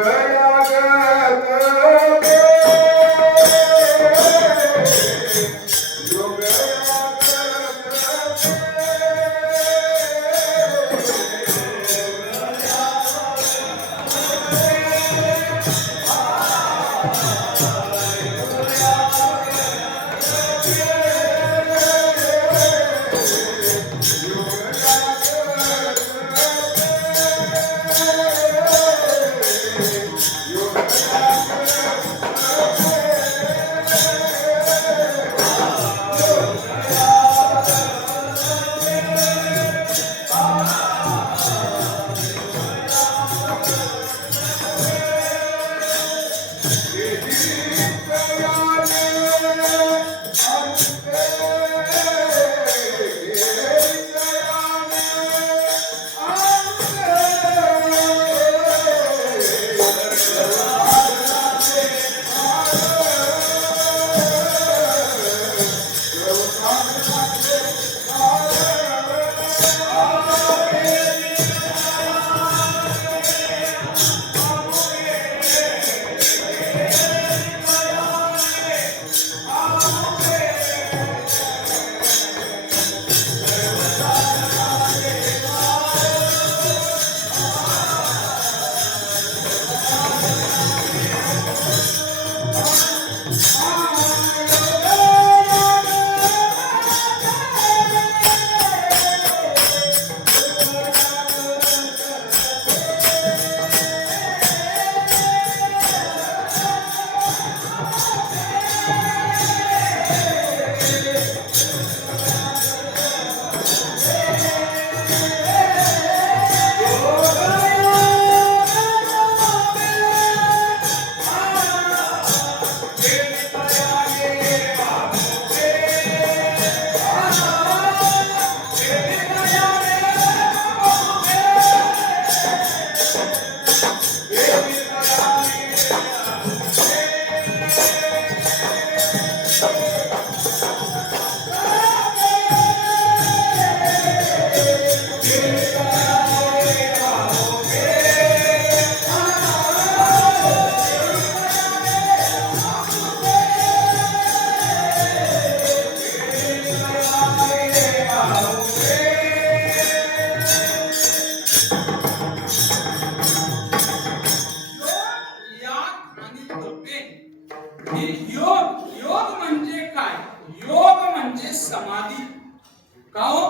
का हो?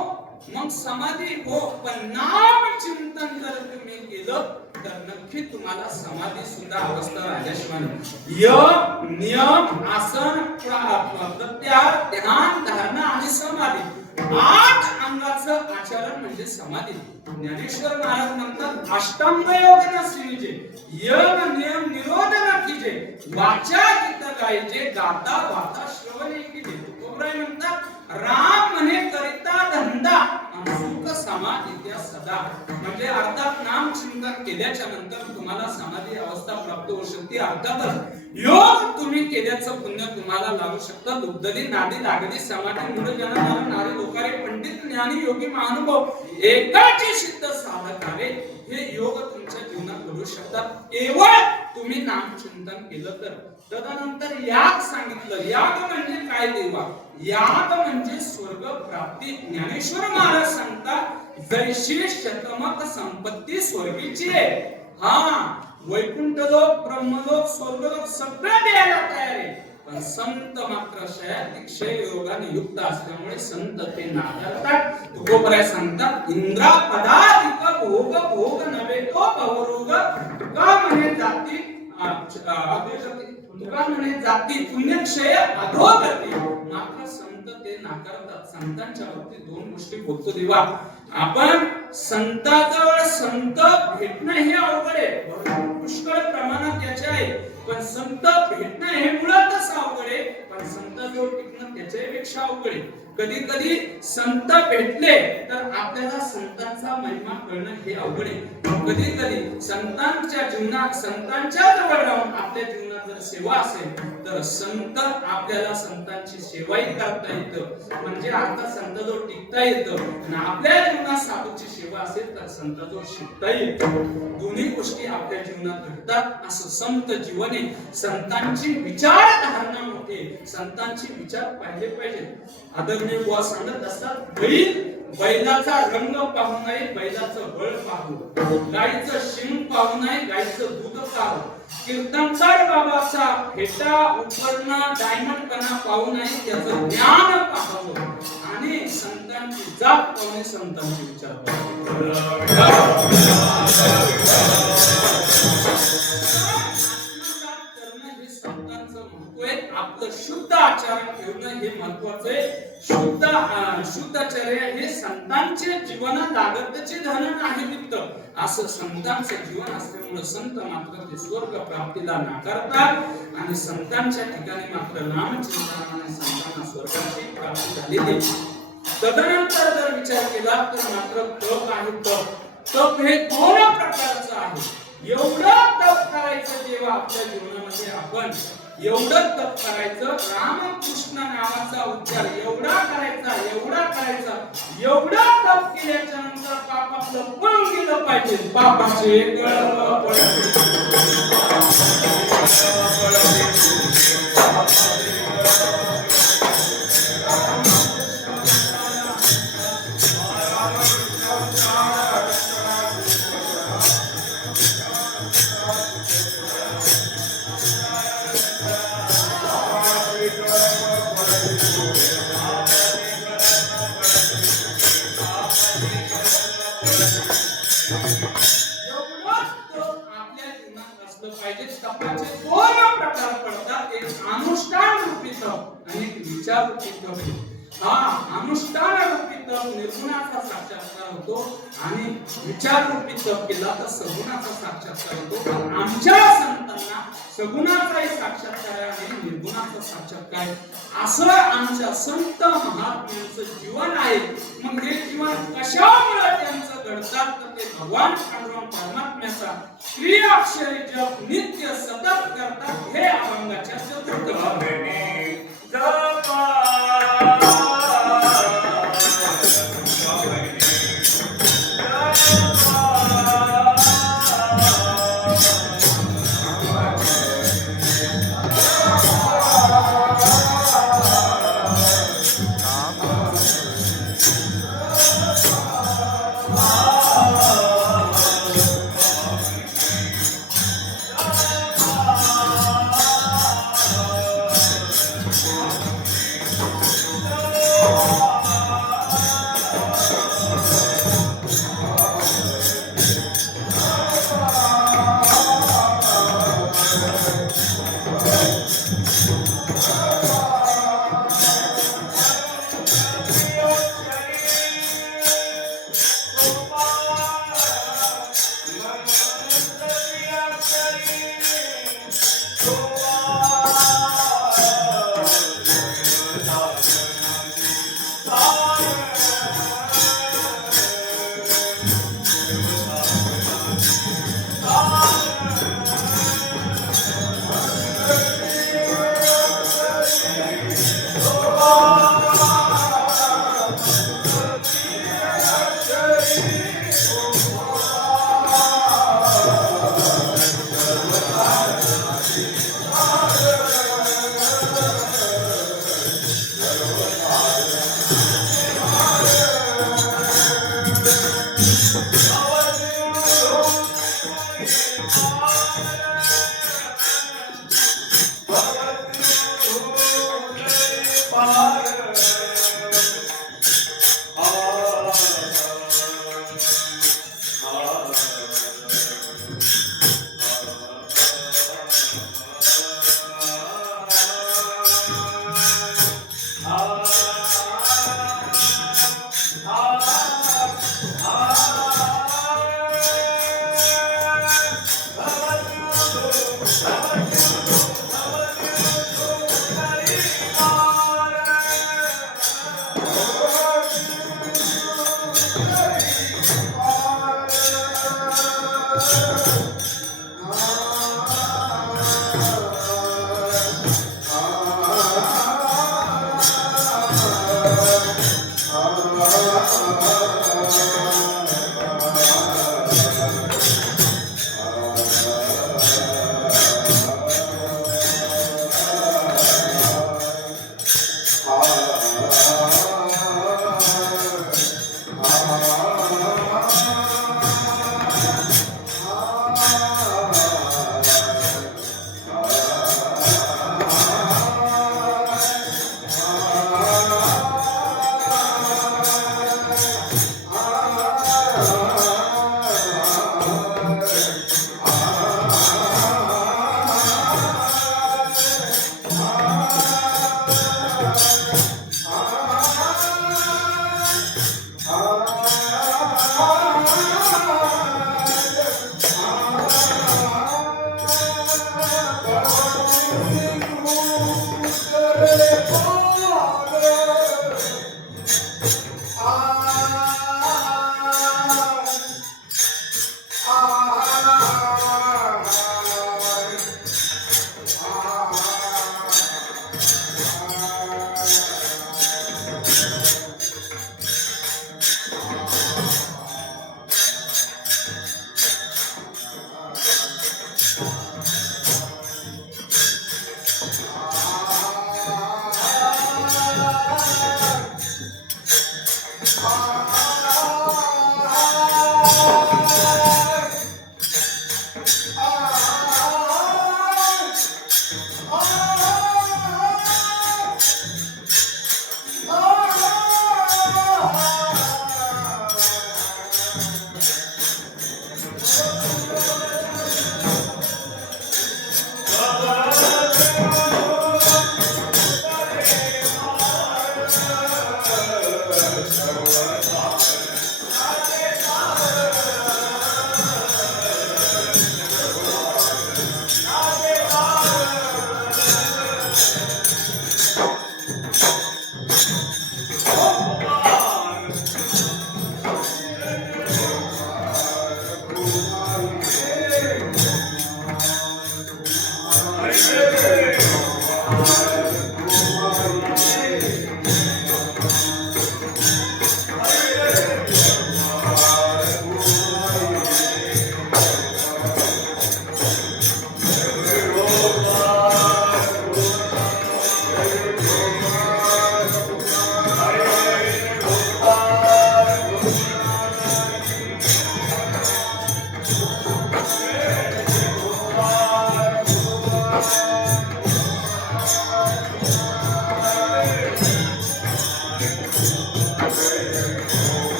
मग समाधी हो, पण नाम चिंतन जर तुम्ही केलं तर नक्की तुम्हाला समाधी सुद्धा अवस्था राजाशिवाय नियम आसन प्रत्याहार ध्यान धारणा आणि समाधी 8 अंगाचं आचरण म्हणजे समाधी. ज्ञानेश्वर महाराज म्हणतात अष्टांग योग न सीजे योग नियम निरोध न कीजे वाचा चित्त गायचे गाता वाता श्रवणे कीजे. म्हणतात राम म्हणे करिता धंदा सुख समाधीत्या सदा. म्हणजे अर्थात नाम चिंतन केल्याच्या नंतर तुम्हाला समाधी अवस्था प्राप्त होऊ शकते. अर्थातच योग तुम्ही केल्याचं पुण्य तुम्हाला लागू शकतं. दुग्धली नादी लागली समाधी मूळ जनाला नारे लोकारे पंडित ज्ञानी योगी महानुभव एकाची सिद्ध साधकारे हे योग तुमच्या जीवनात घडू शकतात केवळ तुम्ही नाम चिंतन केलं तर. तदनंतर याग सांगितलं. याग म्हणजे काय देवा? याग म्हणजे स्वर्ग प्राप्ती. ज्ञानेश्वर महाराज सांगतात जैशी शतमक संपत्ती स्वर्गीची आहे. हा वैकुंठ लोक ब्रह्मलोक स्वर्गलोक सगळं द्यायला तयार आहे. पण संत मात्र क्षय योगाने युक्त असल्यामुळे संत ते नाकारतात. तुकोबराय सांगतात इंद्रापदाधिक भोग भोग नव्हे तो भवरोग. तुका म्हणे जाती तुका म्हणे जाती पुण्यक्षय अधोगती. मात्र संत ते नाकारतात. संतांच्या बाबतीत दोन गोष्टी बोलतो देवा. आपण संताजवळ संत भेटणं हे अवघड आहे. पुष्कळ प्रमाणात याचे आहे. पण संत भेटणं हे मुळातच अवघड आहे. पण संताजवळ टिकणं त्याच्यापेक्षा अवघड आहे. कधी कधी संत भेटले तर आपल्याला संतांचा महिमा कळणं हे अवघड आहे. कधी कधी संतांच्या जीवनात संतांच्या जवळ राहून आपल्या जीवनात जर सेवा असेल तर संत आपल्याला संतांची सेवाही करता येतं. म्हणजे आता संताजवळ टिकता येतं आणि आपल्या जीवनात साधूची सेवा असेल तर संताजवळ शिकता येतं. दोन्ही गोष्टी आपल्या जीवनात घडतात. असं संत जीवन आहे. संतांची विचारधारणा होते. संतांची विचार पाहिले पाहिजे. आदरणीय बुवा सांगत असतात बैलाचा रंग पाहू नये बैलाचं बळ पाहू. गाईचं शिंग पाहू नये गाईचं दूध पाहू. कीर्तनकार बाबाचा फेटा उपरणं डायमंडपणा पाहू नये त्याचं ज्ञान पाहावं. आणि संतांची जात पाहून संतांची विचार आपलं शुद्ध आचरण ठेवणं हे महत्वाचं आहे. शुद्ध चर्या हे संतांचे जीवन लागतचे धन नाही वित्त. असं संतांचं जीवन असल्यामुळे संत मात्र ते स्वर्ग प्राप्तीला नाकारतात आणि संतांच्या ठिकाणी मात्र नामचिंतनाने संतांना स्वर्गाची प्राप्ती झालेली. तदनंतर जर विचार केला तर मात्र तप आहे. तप हे दोन प्रकारचं आहे. एवढं तप करायचं जेव्हा आपल्या जीवनामध्ये आपण एवढं तप करायचं. रामकृष्ण नावाचा उच्चार एवढा करायचा एवढा तप केल्याच्या नंतर पाप आपलं पळून गेलं पाहिजे. पापाचे अनुष्ठान रूपी तप आणि विचार रूपी तप. अनुष्ठान रूपी तप निर्गुणाचा साक्षात्कार होतो आणि विचार रूपी तप केला तर सगुणाचा साक्षात्कार होतो. आमच्या संतांना सगुणाचाही साक्षात्कार आहे आणि निर्गुणाचा साक्षात्कार असं आमच्या संत महात्म्यांचं जीवन आहे. मग हे जीवन कशामुळे त्यांचं घडतात तर ते भगवान पांडुरंग परमात्म्याचा क्रियाक्षरी जप नित्य सतत करतात. हे अभंगाच्या चतुर्थ भागाने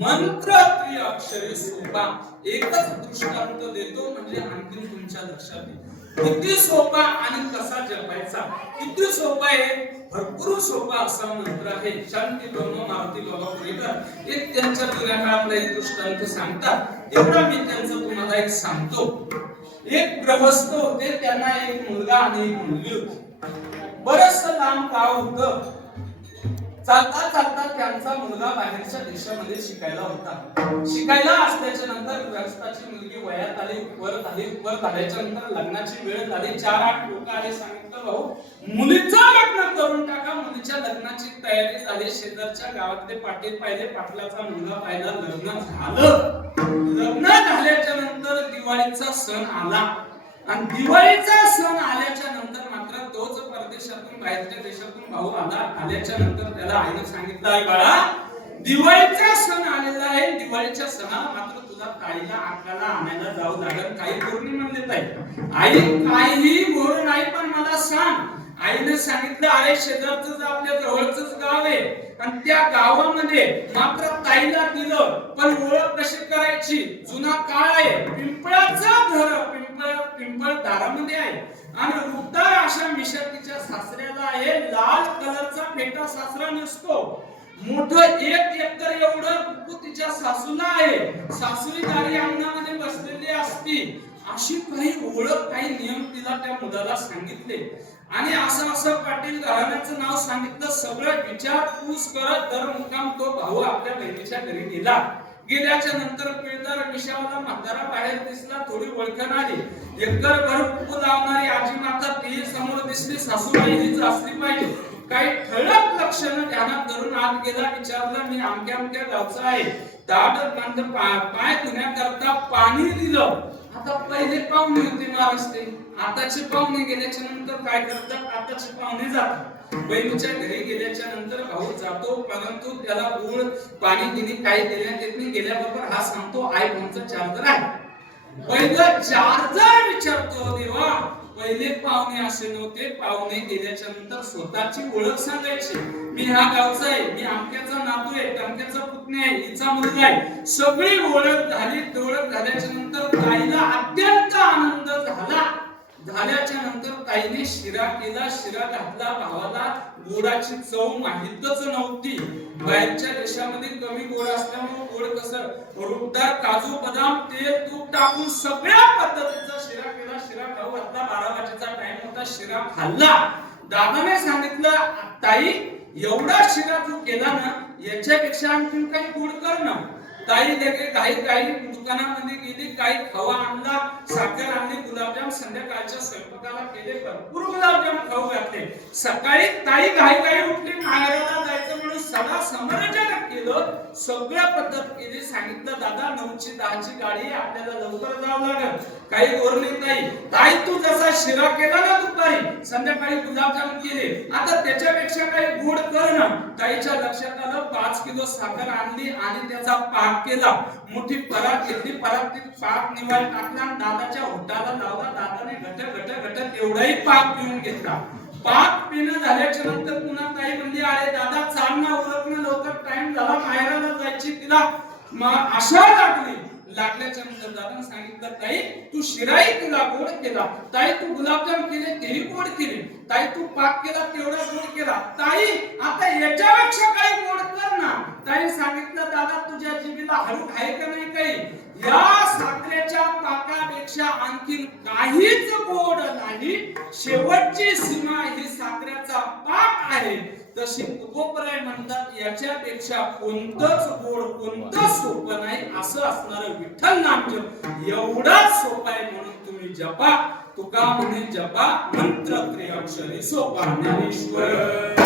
मंत्र त्रिअक्षरी सोपा. एकच दृष्टांत देतो म्हणजे आणखी तुमच्या लक्षात येईल किती सोपा आणि कसा जपायचा. किती सोपा आहे, भरपूर सोपा असा मंत्र आहे. शांती ब्रह्म मारुती बाबा पुरेकर एक त्यांच्या जुन्या काळातला एक दृष्टांत सांगतात. एवढा मी त्यांचं तुम्हाला एक सांगतो. एक गृहस्थ होते, त्यांना एक मुलगा आणि एक मुलगी होती. बरच लांब गाव होतं. चालता चालता त्यांचा मुलगा बाहेरच्या देशामध्ये शिकायला होता. शिकायला असल्याच्या नंतर गृहस्थाची मुलगी वयात आली, वर झाल्याच्या नंतर लग्नाची वेळ झाली. 4-8 लोक आले, सांगितलं भाऊ मुलीचं लग्न करून टाका. मुलीच्या लग्नाची तयारी झाली. शेजारच्या गावातले पाटील पाहिले, पाटलाचा मुलगा पाहिला, लग्न झालं. लग्न झाल्याच्या नंतर दिवाळीचा सण आला आणि दिवाळीचा सण आल्याच्या नंतर मात्र तोच परदेशातून बाहेरच्या देशातून भाऊ आल्याच्या नंतर त्याला आईने सांगितलं, आई बाळा दिवाळीचा सण आलेला आहे, दिवाळीच्या सणाला मात्र तुला ताईला आकाला आणायला जाऊ लागेल. काही पूर्णी म्हणले ताई, आई काही गोड नाही पण मला सांग. आईने सांगितलं, अरे शेजारच आपल्या जवळच गाव आहे आणि त्या गावामध्ये मात्र ताईला दिलं, पण ओळख कशी करायची. जुना काळ आहे, पिंपळाचं घर पिंपळ दारामध्ये आहे आणि रुद्धार अशा मिशा तिच्या सासऱ्याला आहे. लाल कलरचा फेटा सासरा नसतो. मोठं 1 एकर एवढं कुकू तिच्या सासूला आहे. सासरी दारी अंगणामध्ये बसलेली असती. अशी काही ओळख, काही नियम तिला त्या मुलाला सांगितले आणि असं पाटील घराण्याचं नाव सांगितलं. सगळं विचारपूस करत दर मुक्काम तो भाऊ आपल्या बहिणीच्या घरी गेला. गेल्याच्या नंतर पिळदार मिशावाला म्हातारा बाहेर दिसला. थोडी ओळखण आली. एकर भर कुकू लावणारी आजी माता ती समोर दिसली, सासूबाई हीच असली पाहिजे. काही ठळक लक्षणं ध्यानात धरून आत गेला, विचारलं मी अमक्या अमक्या गावचा आहे, ताट पाय धुण्याकरता पाणी दिलं. आता पहिले पाहुणे होते महाराष्ट्र, आताचे पाहुणे गेल्याच्या नंतर काय करतात, आताचे पाहुणे जातात. बहिणीच्या घरी गेल्याच्या नंतर भाऊ जातो, परंतु त्याला गुळ पाणी दिली काही देण्यात येत नाही. गेल्याबरोबर हा सांगतो आयफोनचा चार्जर आहे. पहिला चार्जर विचारतो, देवा पहिले पाहुणे असे नव्हते, पाहुणे गेल्याच्या नंतर स्वतःची ओळख सांगायची. मी हा गावचा आहे, मी अमक्याचा नातू आहे, टमक्याचा पुतण्या आहे, हिचा मुलगा आहे. सगळी ओळख झाली. ओळख झाल्याच्या नंतर ताईला अत्यंत आनंद झाल्याच्या नंतर ताईने शिरा केला, शिरा घातला. भावाला गोडाची चव माहीतच नव्हती. बाहेरच्या देशामध्ये कमी गोड असल्यामुळे गोड कसं रुपदार काजू बदाम तेल तूप टाकून सगळ्या पद्धतीचा शिरा केला. शिरा खाऊ घातला. 12 वाजेचा टाइम होता. शिरा खाल्ला. दादाने सांगितलं, ताई एवढा शिरा तू केला ना, याच्यापेक्षा आणखी काही गोड कर ना. ताई लगे काही दुकानामध्ये गेली, काही खवा आणला, साखर आणली, गुलाबजाम संध्याकाळच्या स्वयंपाकाला केले, भरपूर गुलाबजाम खाऊ घातले. सकाळी ताई घाई उठली, माहेराला जायचं म्हणून सदा समरजन केलं. सगळ्या पद्धत केली. सांगितलं दादा 9ची 10ची गाडी आपल्याला लवकर जावं लागेल. काही गोर नाही ताई तू जसा शिरा केला ना दुपारी, संध्याकाळी गुलाबजाम केले, आता त्याच्यापेक्षा काही गोड कर ना. ताईच्या लक्षात आलं. 5 किलो साखर आणली आणि त्याचा पाक केला. मोठी परात घेतली, परातीत पाक निवळ टाकला, दादाच्या होटाला लावला. दादाने घट एवढाही पाक पिऊन घेतला. पाक पिणं झाल्याच्या नंतर पुन्हा ताई म्हणली, अरे दादा चाल ना, उरक ना, लवकर टाइम झाला, माहेराला जायची. तिला आशा लागल्याच्या नंतर दादाने सांगितलं, ताई तू शिराई केला, गोड केला. ताई तू गुलाबजाम केले, तेही गोड केले. ताई तू पाक केला, तेवढा गोड केला. ताई आता याच्यापेक्षा काही गोड कर ना. ताई सांगितलं, दादा तुझ्या जिभेला हळू आहे का नाही काही? या साखरेच्या पाकापेक्षा आणखीन काहीच गोड नाही. शेवटची सीमा ही साखरेचा पाक आहे. तशी तुकोपराय म्हणतात, याच्यापेक्षा कोणतंच गोड, कोणतंच सोपं नाही. असं असणारं विठ्ठल नामजप एवढाच सोपा आहे. म्हणून तुम्ही जपा. तुका म्हणे जपा मंत्र त्रिअक्षरी सोपा. ज्ञानेश्वर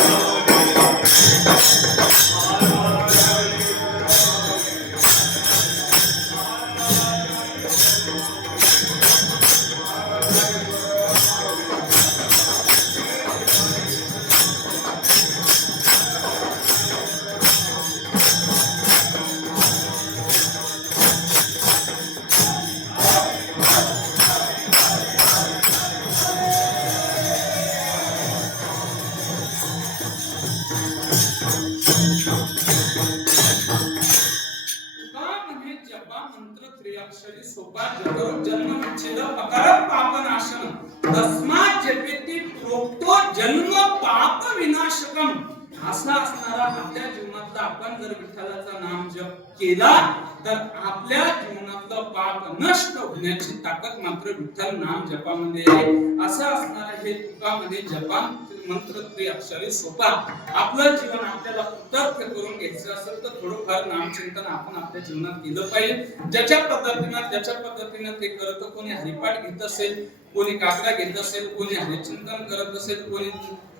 असा असणारा आपल्या जीवनातला आपण जर विठ्ठलाचा नाम जप केला तर आपल्या जीवनातलं पाप नष्ट होण्याची ताकद मात्र विठ्ठल नाम जपामध्ये आहे. असं असणारा हे तुकामध्ये जपान मंत्र त्रिअक्षरी सोपा. आपलं जीवन आपल्याला कृतार्थ करून घ्यायचं असेल तर थोडंफार नामचिंतन आपण आपल्या जीवनात केलं पाहिजे. ज्याच्या पद्धतीनं ते करत, कोणी हरिपाठ घेत असेल, कोणी काकडा घेत असेल, कोणी हरिचिंतन करत असेल, कोणी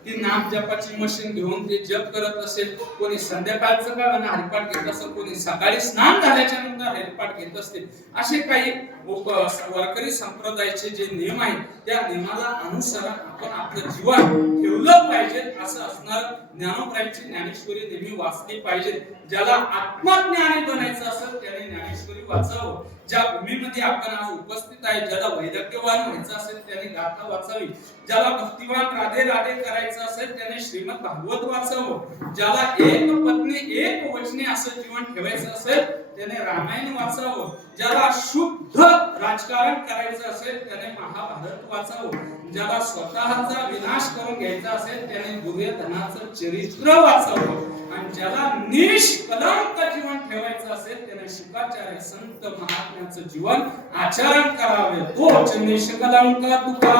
ती नाम जपाची मशीन घेऊन ते जप करत असेल, कोणी संध्याकाळचं का हरिपाठ घेत असेल, कोणी सकाळी स्नान झाल्याच्या नंतर हरिपाठ घेत असतील. असे काही वारकरी संप्रदायाचे जे नियम आहेत त्या नियमाला अनुसरून आपण आपलं जीवन ठेवलं पाहिजे. असं असणार ज्ञानोबरायांची ज्ञानेश्वरी नेहमी वाचली पाहिजे. ज्याला आत्मज्ञानी बनायचं असेल त्याने ज्ञानेश्वरी वाचावं. ज्या भूमीमध्ये आपण आज उपस्थित आहे, ज्याला वैराग्यवान व्हायचं असेल त्याने गाथा वाचावी. ज्याला भक्तिवान राधे राधे करायचं असेल त्याने श्रीमद भागवत वाचावं. ज्याला एक पत्नी एक वचने असं जीवन ठेवायचं असेल त्याने रामायण वाचावं. ज्याला शुद्ध राजकारण करायचं असेल त्याने महाभारत वाचावं. ज्याला स्वतःचा विनाश करून घ्यायचा असेल त्याने दुर्योधनाचं चरित्र वाचावं. आणि ज्याला निष्कलंक जीवन ठेवायचं असेल त्याने शुकाचार्य संत महात्म्याचं जीवन आचरण करावे. तोच निष्कलंक तुका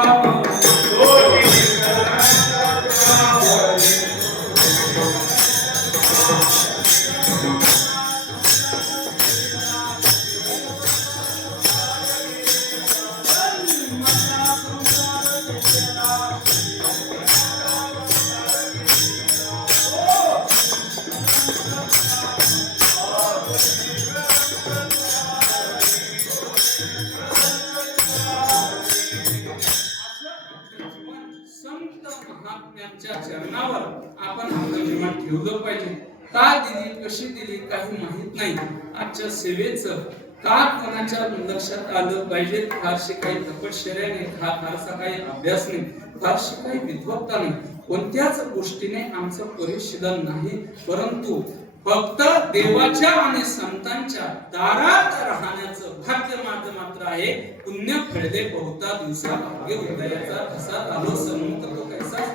आधारावर आपण आपलं जीवन ठेवलं पाहिजे. का दिली, कशी दिली काही माहित नाही. आजच्या सेवेचं का कोणाच्या लक्षात आलं पाहिजे, फारशी काही तपश्चर्या नाही, फारसा काही अभ्यास नाही, फारशी काही विद्वत्ता नाही, कोणत्याच गोष्टीने आमचं परिशीलन नाही, परंतु फक्त देवाच्या आणि संतांच्या दारात राहण्याचं भाग्य माझं मात्र आहे. पुण्य फळले बहुता दिवसा भाग्य उदयाचा कसा आलो सन्मुख तो कैसा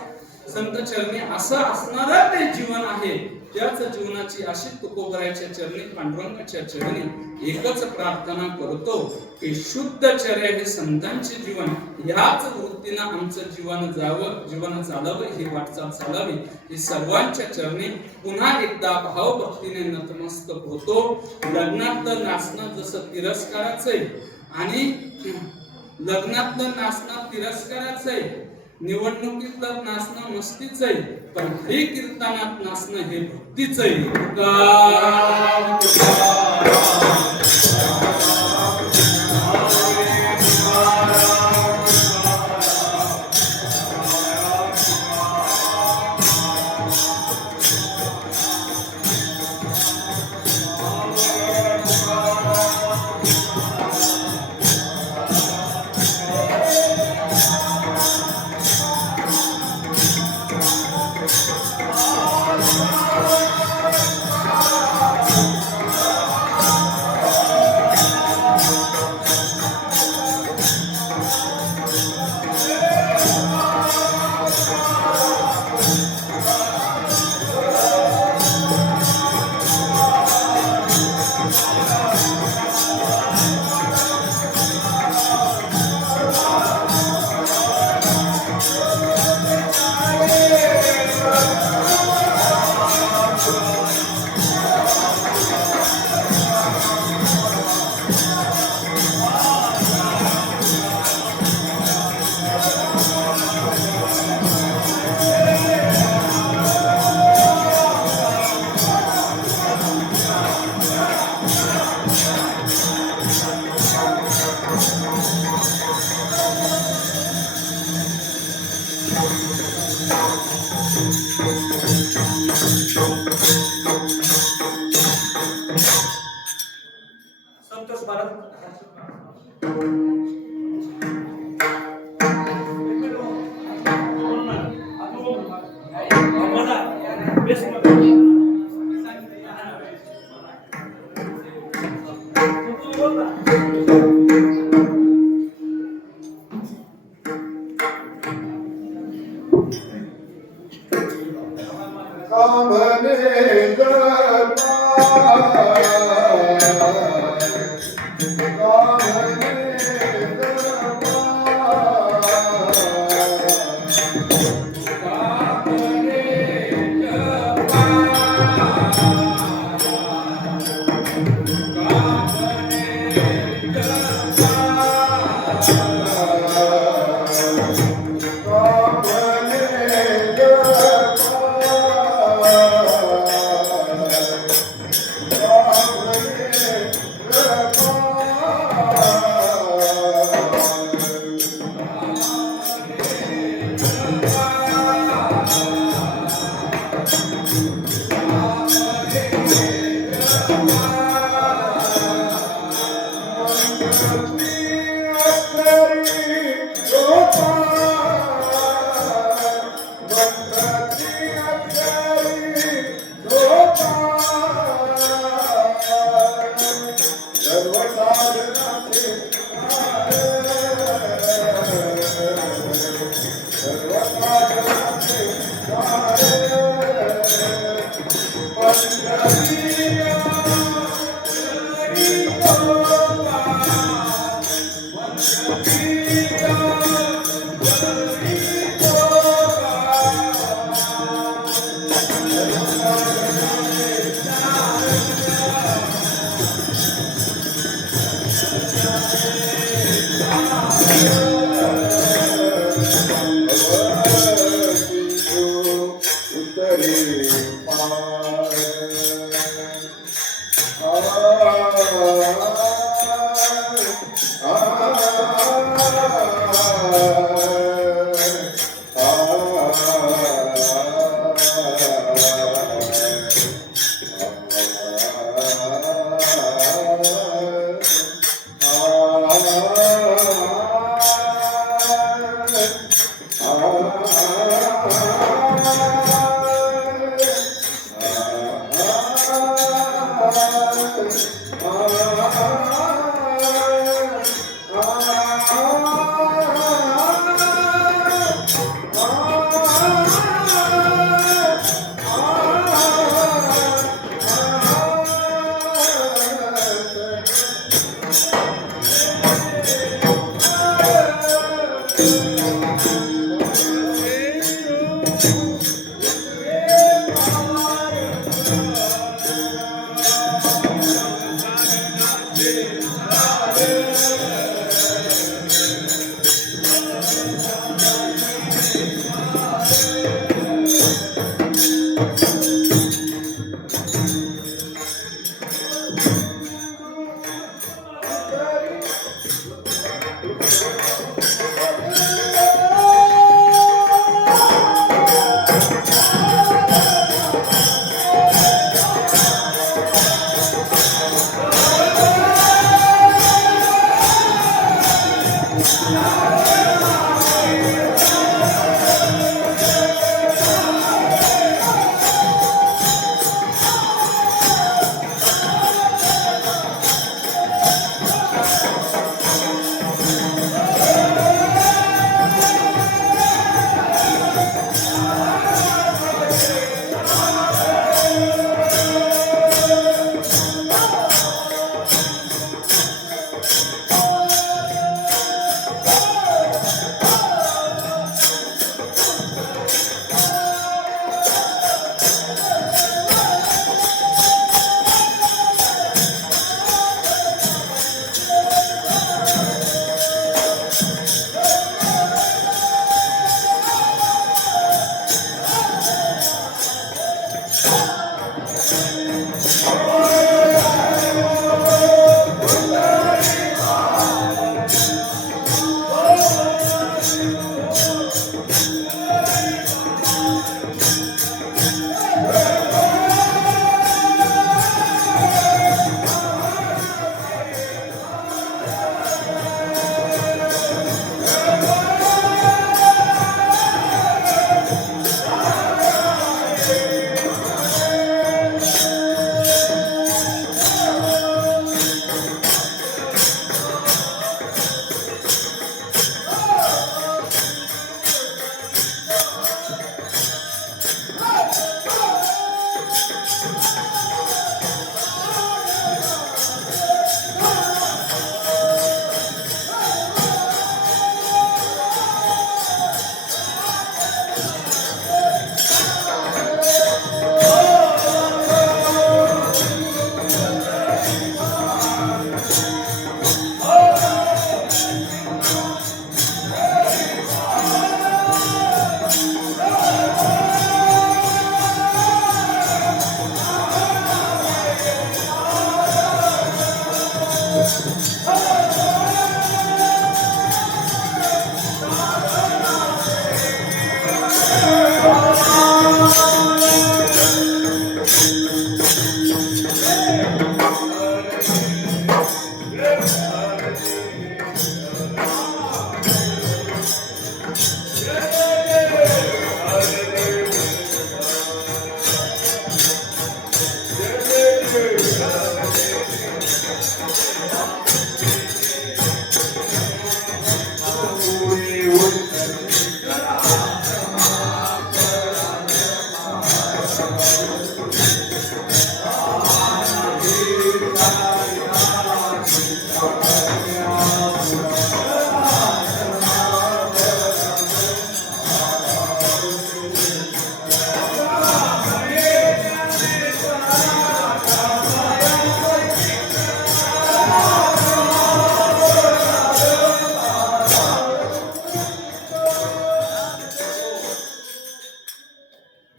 संत चरणी असं असणारं ते जीवन आहे. त्याच जीवनाची अशी तुकोबराच्या चरणी, पांडुरंगाच्या चरणी एकच प्रार्थना करतो की शुद्ध चर्या हे संतांचे जीवन, ह्याच वृत्तीनं आमचं जीवन जावं, जीवन चालावं, ही वाटचाल चालावी. ही सर्वांच्या चरणी पुन्हा एकदा भावभक्तीने नतमस्तक होतो. लग्नातलं नाचणं जसं तिरस्काराचं आहे आणि लग्नातलं नाचणं तिरस्काराचं आहे, निवडणुकीतलं नाचणं मस्तीच आहे, पण हरी कीर्तनात नाचणं हे भक्तीच आहे. संतोष भारत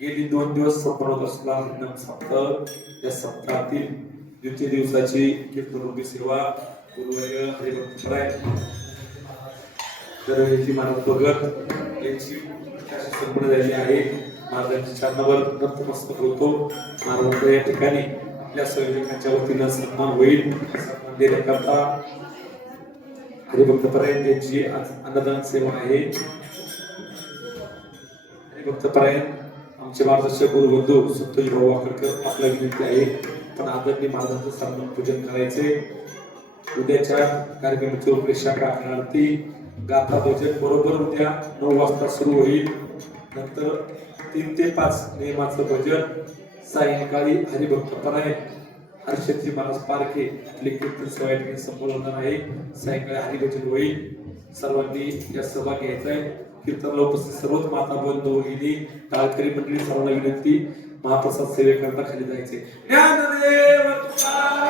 गेली 2 दिवस संपन्न होत असलेला हरिनाम सप्ताह, या सप्ताहातील द्वितीय दिवसाची कीर्तनरूपी सेवा गुरुवर्य हरिभक्तपराय दरवेळची मानव भगत यांची अशी संपन्न झालेली आहे. महाराजांच्या चरणावर नतमस्तक होतो. महाराजांच्या या ठिकाणी आपल्या संयोजकांच्या वतीनं सन्मान होईल. सन्मान देण्याकरता हरिभक्तपराय यांची आज अन्नदान सेवा आहे. हरिभक्तपराय आमचे मार्गदर्शक गुरुबंधू संतोष भाऊ वाकडकर आपल्या विनंती आहे पण आदरणीय महाराजांचं सन्मान पूजन करायचे. उद्याच्या कार्यक्रमाची रूपरेषा टाकण्यावरती गाथा भजन बरोबर उद्या 9 वाजता सुरू होईल. नंतर 3 ते 5 नियमाचं भजन. सायंकाळी हरिभक्तपराय हर्षेत्री महाराज पारखे आपले कीर्तन सेवा ठिकाणी संपन्न होणार आहे. सायंकाळी हरिभजन होईल. सर्वांनी या सभा घ्यायचा आहे. कीर्तनाला उपस्थित सर्वच माता बंधू भगिनी टाळकरी मंडळी सर्वांना विनंती महाप्रसाद सेवेकरता खाली जायचे. ज्ञानदेव तुकाराम